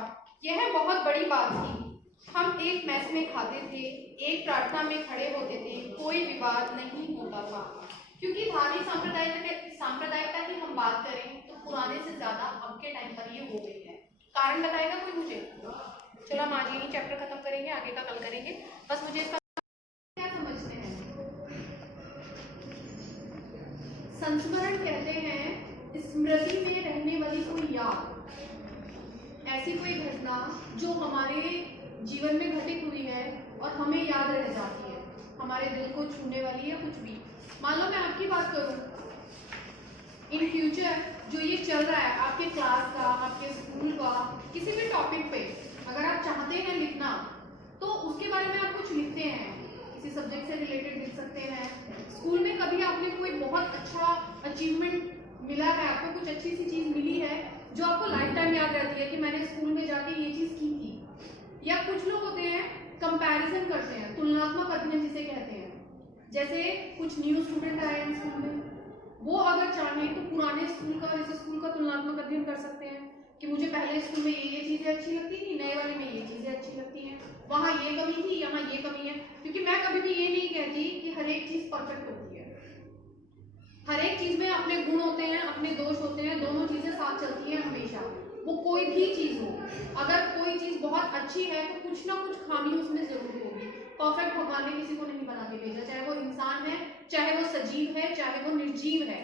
यह बहुत बड़ी बात थी। हम एक मैस में खाते थे, एक प्रार्थना में खड़े होते थे, कोई विवाद नहीं होता था। क्योंकि धार्मिक सांप्रदायिकता की हम बात करें तो पुराने से ज्यादा अब के टाइम पर ये हो गई है। कारण बताएगा कोई मुझे? चलो हम आज यही चैप्टर खत्म करेंगे, आगे का कल करेंगे। बस मुझे इसका क्या समझते हैं। संस्मरण कहते हैं स्मृति में रहने वाली कोई याद, ऐसी कोई घटना जो हमारे जीवन में घटित हुई है और हमें याद रह जाती है, हमारे दिल को छूने वाली है कुछ भी। मान लो मैं आपकी बात करूं, इन फ्यूचर जो ये चल रहा है आपके क्लास का, आपके स्कूल का, किसी भी टॉपिक पे अगर आप चाहते हैं लिखना, तो उसके बारे में आप कुछ लिखते हैं, किसी सब्जेक्ट से रिलेटेड लिख सकते हैं। स्कूल में कभी आपने कोई बहुत अच्छा अचीवमेंट मिला है, आपको कुछ अच्छी सी चीज मिली है जो आपको लाइफ टाइम याद रहती है कि मैंने स्कूल में जाके ये चीज की थी। या कुछ लोग होते हैं कंपैरिजन करते हैं, तुलनात्मक अध्ययन जिसे कहते हैं। जैसे कुछ न्यू स्टूडेंट आए हैं स्कूल में, वो अगर चाहें तो पुराने स्कूल का इस स्कूल का तुलनात्मक अध्ययन कर सकते हैं कि मुझे पहले स्कूल में ये चीजें अच्छी लगती थी, नए वाले में ये चीजें अच्छी लगती हैं, वहाँ ये कमी थी, यहाँ ये कमी है। क्योंकि मैं कभी भी ये नहीं कहती कि हर एक चीज परफेक्ट होती है, हर एक चीज में अपने गुण होते हैं, अपने दोष होते हैं, दोनों चीजें साथ चलती हैं हमेशा। वो कोई भी चीज हो, अगर कोई चीज बहुत अच्छी है तो कुछ ना कुछ खामी उसमें जरूर होगी। परफेक्ट भगवान ने किसी को नहीं बना के भेजा, चाहे वो इंसान है, चाहे वो सजीव है, चाहे वो निर्जीव है।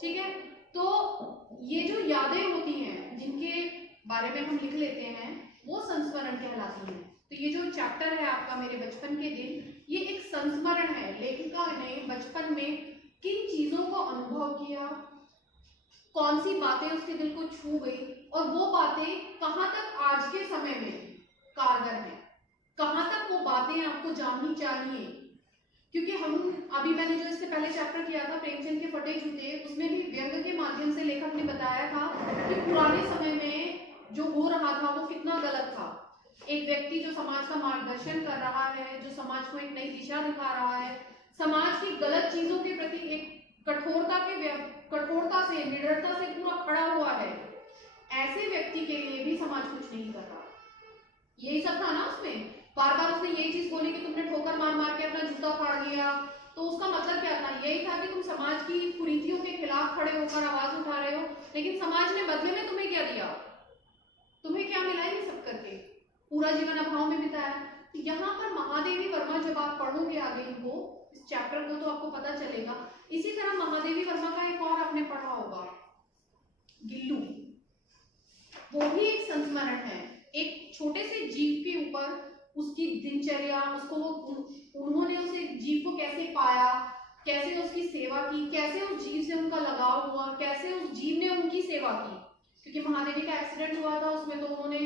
ठीक है, तो ये जो यादें होती हैं जिनके बारे में हम लिख लेते हैं, वो संस्मरण कहलाती हैं। तो ये जो चैप्टर है आपका मेरे बचपन के दिन, ये एक संस्मरण है। लेखिका ने बचपन में किन चीजों को अनुभव किया, कौन सी बातें उसके दिल को छू गई, और वो बातें कहाँ तक आज के समय में कारगर है, कहाँ तक वो बातें आपको जाननी चाहिए। क्योंकि हम अभी मैंने जो इससे पहले चैप्टर किया था प्रेमचंद के फटे जूते, उसमें भी व्यंग के माध्यम से लेखक ने बताया था कि पुराने समय में जो हो रहा था वो कितना गलत था। एक व्यक्ति जो समाज का मार्गदर्शन कर रहा है, जो समाज को एक नई दिशा दिखा रहा है, समाज की गलत चीजों के प्रति एक कठोरता से, निडरता से पूरा खड़ा हुआ है, ऐसे व्यक्ति के लिए भी समाज कुछ नहीं कर रहा। यही सब था ना उसमें, बार बार उसने यही चीज बोली कि तुमने ठोकर मार मार के अपना जूता फाड़ दिया, तो उसका मतलब क्या था? यही था कि तुम समाज की कुरीतियों के खिलाफ खड़े होकर आवाज उठा रहे हो, लेकिन समाज ने बदले में तुम्हें क्या दिया? तुम्हें क्या मिला ये सब करके? पूरा जीवन अभाव में बिताया। तो यहाँ पर महादेवी वर्मा, जब आप पढ़ोगे आगे इनको, इस चैप्टर को, तो आपको पता चलेगा। इसी तरह महादेवी वर्मा का एक और आपने पढ़ा होगा, गिल्लू, वो भी एक संस्मरण है। एक छोटे से जीव के ऊपर उसकी दिनचर्या, उसको उन्होंने उसे जीव को कैसे पाया, कैसे उसकी सेवा की, कैसे उस जीव से उनका लगाव हुआ, कैसे उस जीव ने उनकी सेवा की। क्योंकि महादेवी का एक्सीडेंट हुआ था, उसमें तो उन्होंने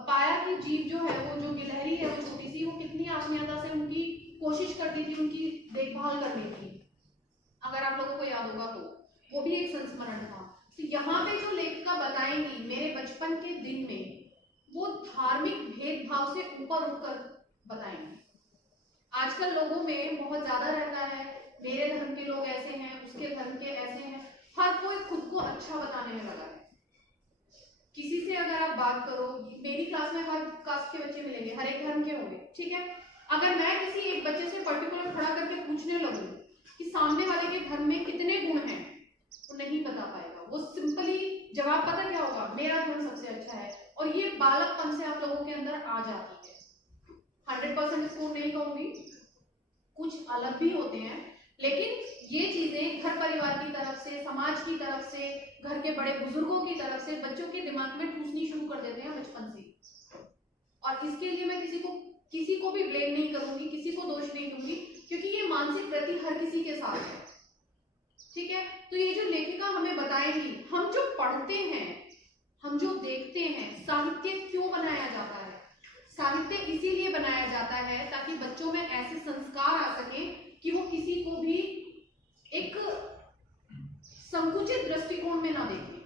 पाया कि जीव जो है, वो जो गिलहरी है, वो छोटी सी, वो कितनी आत्मीयता से उनकी कोशिश करती थी उनकी देखभाल करने की। अगर आप लोगों को याद होगा तो वो भी एक संस्मरण था। तो यहाँ पे जो लेखिका बताएंगी मेरे बचपन के दिन में, वो धार्मिक भेदभाव से ऊपर उठकर बताएंगे। आजकल लोगों में बहुत ज्यादा रहता है, मेरे धर्म के लोग ऐसे हैं, उसके धर्म के ऐसे हैं, हर कोई खुद को अच्छा बताने में लगा है। किसी से अगर आप बात करो, मेरी क्लास में हर कास्ट के बच्चे मिलेंगे, हर एक धर्म के होंगे, ठीक है। अगर मैं किसी एक बच्चे से पर्टिकुलर खड़ा करके पूछने लगूं कि सामने वाले के धर्म में कितने गुण हैं, वो नहीं बता पाएगा। वो सिंपली जवाब पता क्या होगा, मेरा धर्म सबसे अच्छा है। और ये बालकपन से आप लोगों के अंदर आ जाती है। 100% स्कोर नहीं कहूंगी, कुछ अलग भी होते हैं, लेकिन ये चीजें घर परिवार की तरफ से, समाज की तरफ से, घर के बड़े बुजुर्गों की तरफ से बच्चों के दिमाग में ठूसनी शुरू कर देते हैं बचपन से। और इसके लिए मैं किसी को भी ब्लेम नहीं करूंगी, किसी को दोष नहीं दूंगी, क्योंकि ये मानसिक गति हर किसी के साथ है। ठीक है, तो ये जो लेखिका हमें बताएंगी, हम जो पढ़ते हैं, हम जो देखते हैं, साहित्य क्यों बनाया जाता है? साहित्य इसीलिए बनाया जाता है ताकि बच्चों में ऐसे संस्कार आ सके कि वो किसी को भी एक संकुचित दृष्टिकोण में ना देखें,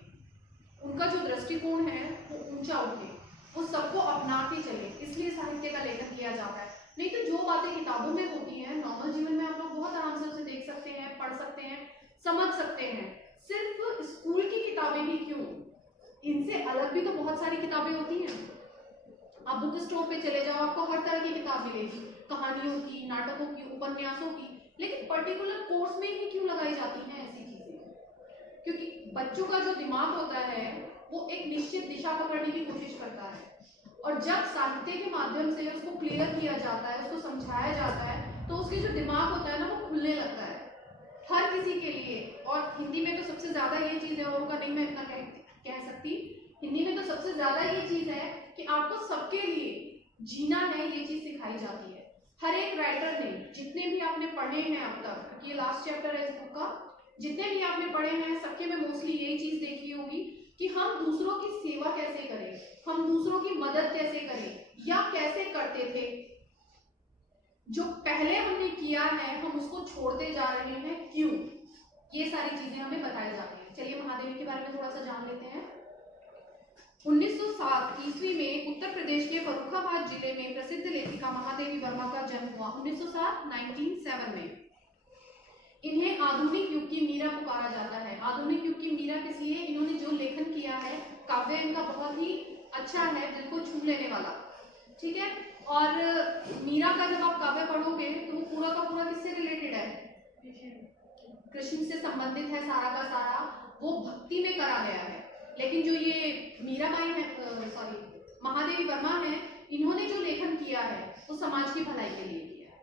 उनका जो दृष्टिकोण है वो ऊंचा उठे, वो सबको अपनाते चले। इसलिए साहित्य का लेखन किया जाता है। नहीं तो जो बातें किताबों में होती हैं, नॉर्मल जीवन में आप लोग बहुत आराम से उसे देख सकते हैं, पढ़ सकते हैं, समझ सकते हैं। सिर्फ स्कूल की किताबें ही क्यों, इनसे अलग भी तो बहुत सारी किताबें होती हैं। आप बुक स्टोर पे चले जाओ, आपको हर तरह की किताब मिलेगी, कहानियों की, नाटकों की, उपन्यासों की। लेकिन पर्टिकुलर कोर्स में ही क्यों लगाई जाती हैं ऐसी चीजें? क्योंकि बच्चों का जो दिमाग होता है वो एक निश्चित दिशा पकड़ने की कोशिश करता है, और जब साहित्य के माध्यम से उसको क्लियर किया जाता है, उसको समझाया जाता है, तो उसके जो दिमाग होता है ना, वो खुलने लगता है हर किसी के लिए। और हिंदी में तो सबसे ज्यादा ये चीज है, और उनका नहीं मैं इतना कह सकती, हिंदी में तो सबसे ज्यादा ये चीज है कि आपको सबके लिए जीना है, ये चीज सिखाई जाती है। हर एक राइटर ने, जितने भी आपने पढ़े हैं अब तक, ये लास्ट चैप्टर है इस बुक का, जितने भी आपने पढ़े हैं सबके में मोस्टली यही चीज देखी होगी कि हम दूसरों की सेवा कैसे करें, हम दूसरों की मदद कैसे करें, या कैसे करते थे। जो पहले हमने किया है हम उसको छोड़ते जा रहे हैं, क्यों? ये सारी चीजें हमें बताई जाती हैं। चलिए महादेवी के बारे में थोड़ा सा जान लेते हैं। 1907 ईस्वी में उत्तर प्रदेश के फर्रुखाबाद जिले में प्रसिद्ध लेखिका महादेवी वर्मा का जन्म हुआ। 1907 में इन्हें आधुनिक युग की मीरा पुकारा जाता है। आधुनिक युग की मीरा इसलिए, इन्होंने जो लेखन किया है, काव्य इनका बहुत ही अच्छा है, दिल को छू लेने वाला। ठीक है, और मीरा का जब आप काव्य पढ़ोगे तो वो पूरा का पूरा किससे रिलेटेड है? कृष्ण से संबंधित है सारा का सारा, वो भक्ति में करा गया है। लेकिन जो ये मीराबाई है, महादेवी वर्मा है, इन्होंने जो लेखन किया है वो समाज की भलाई के लिए किया है।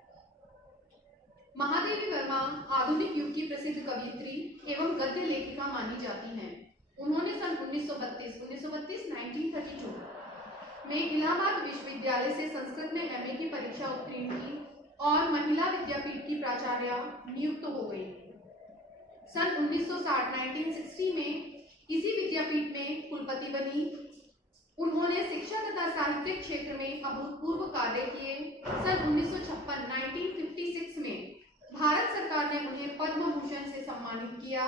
महादेवी वर्मा आधुनिक युग की प्रसिद्ध कवयित्री एवं गद्य लेखिका मानी जाती हैं। उन्होंने सन 1932 में इलाहाबाद विश्वविद्यालय से संस्कृत में एमए की परीक्षा उत्तीर्ण की और महिला विद्यापीठ की प्राचार्य नियुक्त हो गई। सन 1960 में इसी विद्यापीठ में कुलपति बनी। उन्होंने शिक्षा तथा साहित्यिक क्षेत्र में अभूतपूर्व कार्य किए। सन 1956 में भारत सरकार ने उन्हें पद्म भूषण से सम्मानित किया।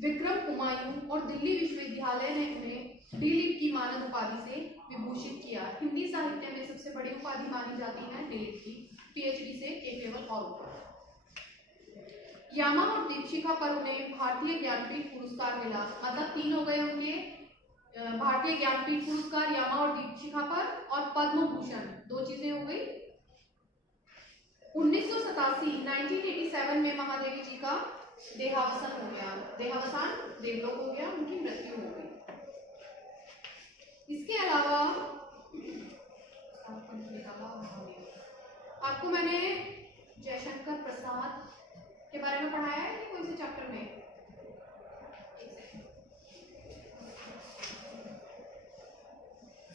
विक्रम कुमायूं और दिल्ली विश्वविद्यालय ने उन्हें डीलिट की मानद उपाधि से विभूषित किया। हिंदी साहित्य में सबसे बड़ी उपाधि मानी जाती है डीलिट की, पीएचडी से एक लेवल और ऊपर। यामा और दीपशिखा पर उन्हें भारतीय ज्ञानपीठ पुरस्कार मिला। मतलब 3 हो गए उनके, भारतीय ज्ञानपीठ पुरस्कार यामा और दीपशिखा पर, और पद्म भूषण, 2 चीजें हो गई। 1987 में महादेवी जी का देहावसान हो गया, देवलोक हो गया, उनकी मृत्यु हो गई। इसके अलावा आपको मैंने जयशंकर प्रसाद के बारे में पढ़ाया है कि कोई से चैप्टर में?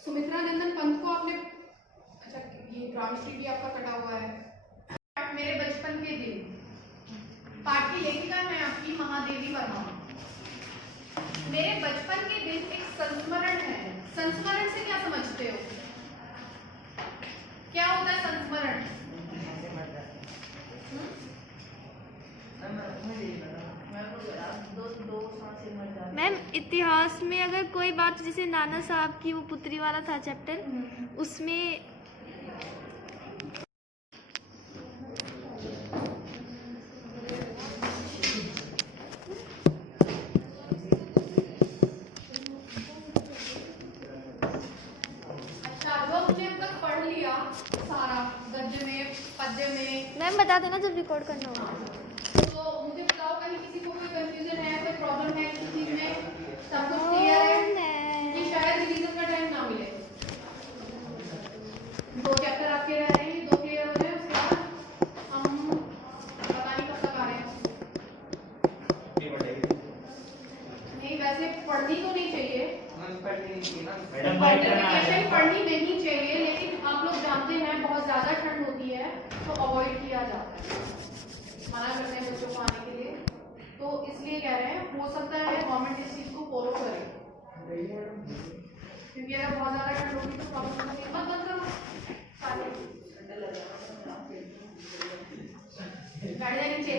सुमित्रा नंदन पंत को आपने, अच्छा ये ग्राउंड स्ट्रीट भी आपका कटा हुआ है। मेरे बचपन के दिन, पाठ की लेखिका है आपकी महादेवी वर्मा। मेरे बचपन के दिन एक संस्मरण है। संस्मरण से क्या समझते हो? क्या होता है संस्मरण? मैम, इतिहास में अगर कोई बात, जैसे नाना साहब की वो पुत्री वाला था चैप्टर, उसमें मैम बता देना जब रिकॉर्ड करना होगा। तो मुझे बताओ, कहीं किसी को कोई कंफ्यूजन है, कोई प्रॉब्लम है किसी चीज में? सब कुछ क्लियर है कि शायद रिवीजन का टाइम ना मिले? 2 चैप्टर आपके रह रहे हैं, 2 क्लियर हो जाए, उसके बाद हम वेकेशन पढ़नी नहीं चाहिए, लेकिन आप लोग जानते हैं बहुत ज्यादा ठंड होती है तो अवॉइड किया जाता है, मना करते हैं बच्चों को आने के लिए। तो इसलिए कह रहे हैं हो सकता है गवर्नमेंट इस चीज को फॉलो करे, क्योंकि अगर बहुत ज्यादा ठंड होगी तो प्रॉब्लम होगी। मत बंद करो सारे बैठ जाए नीचे।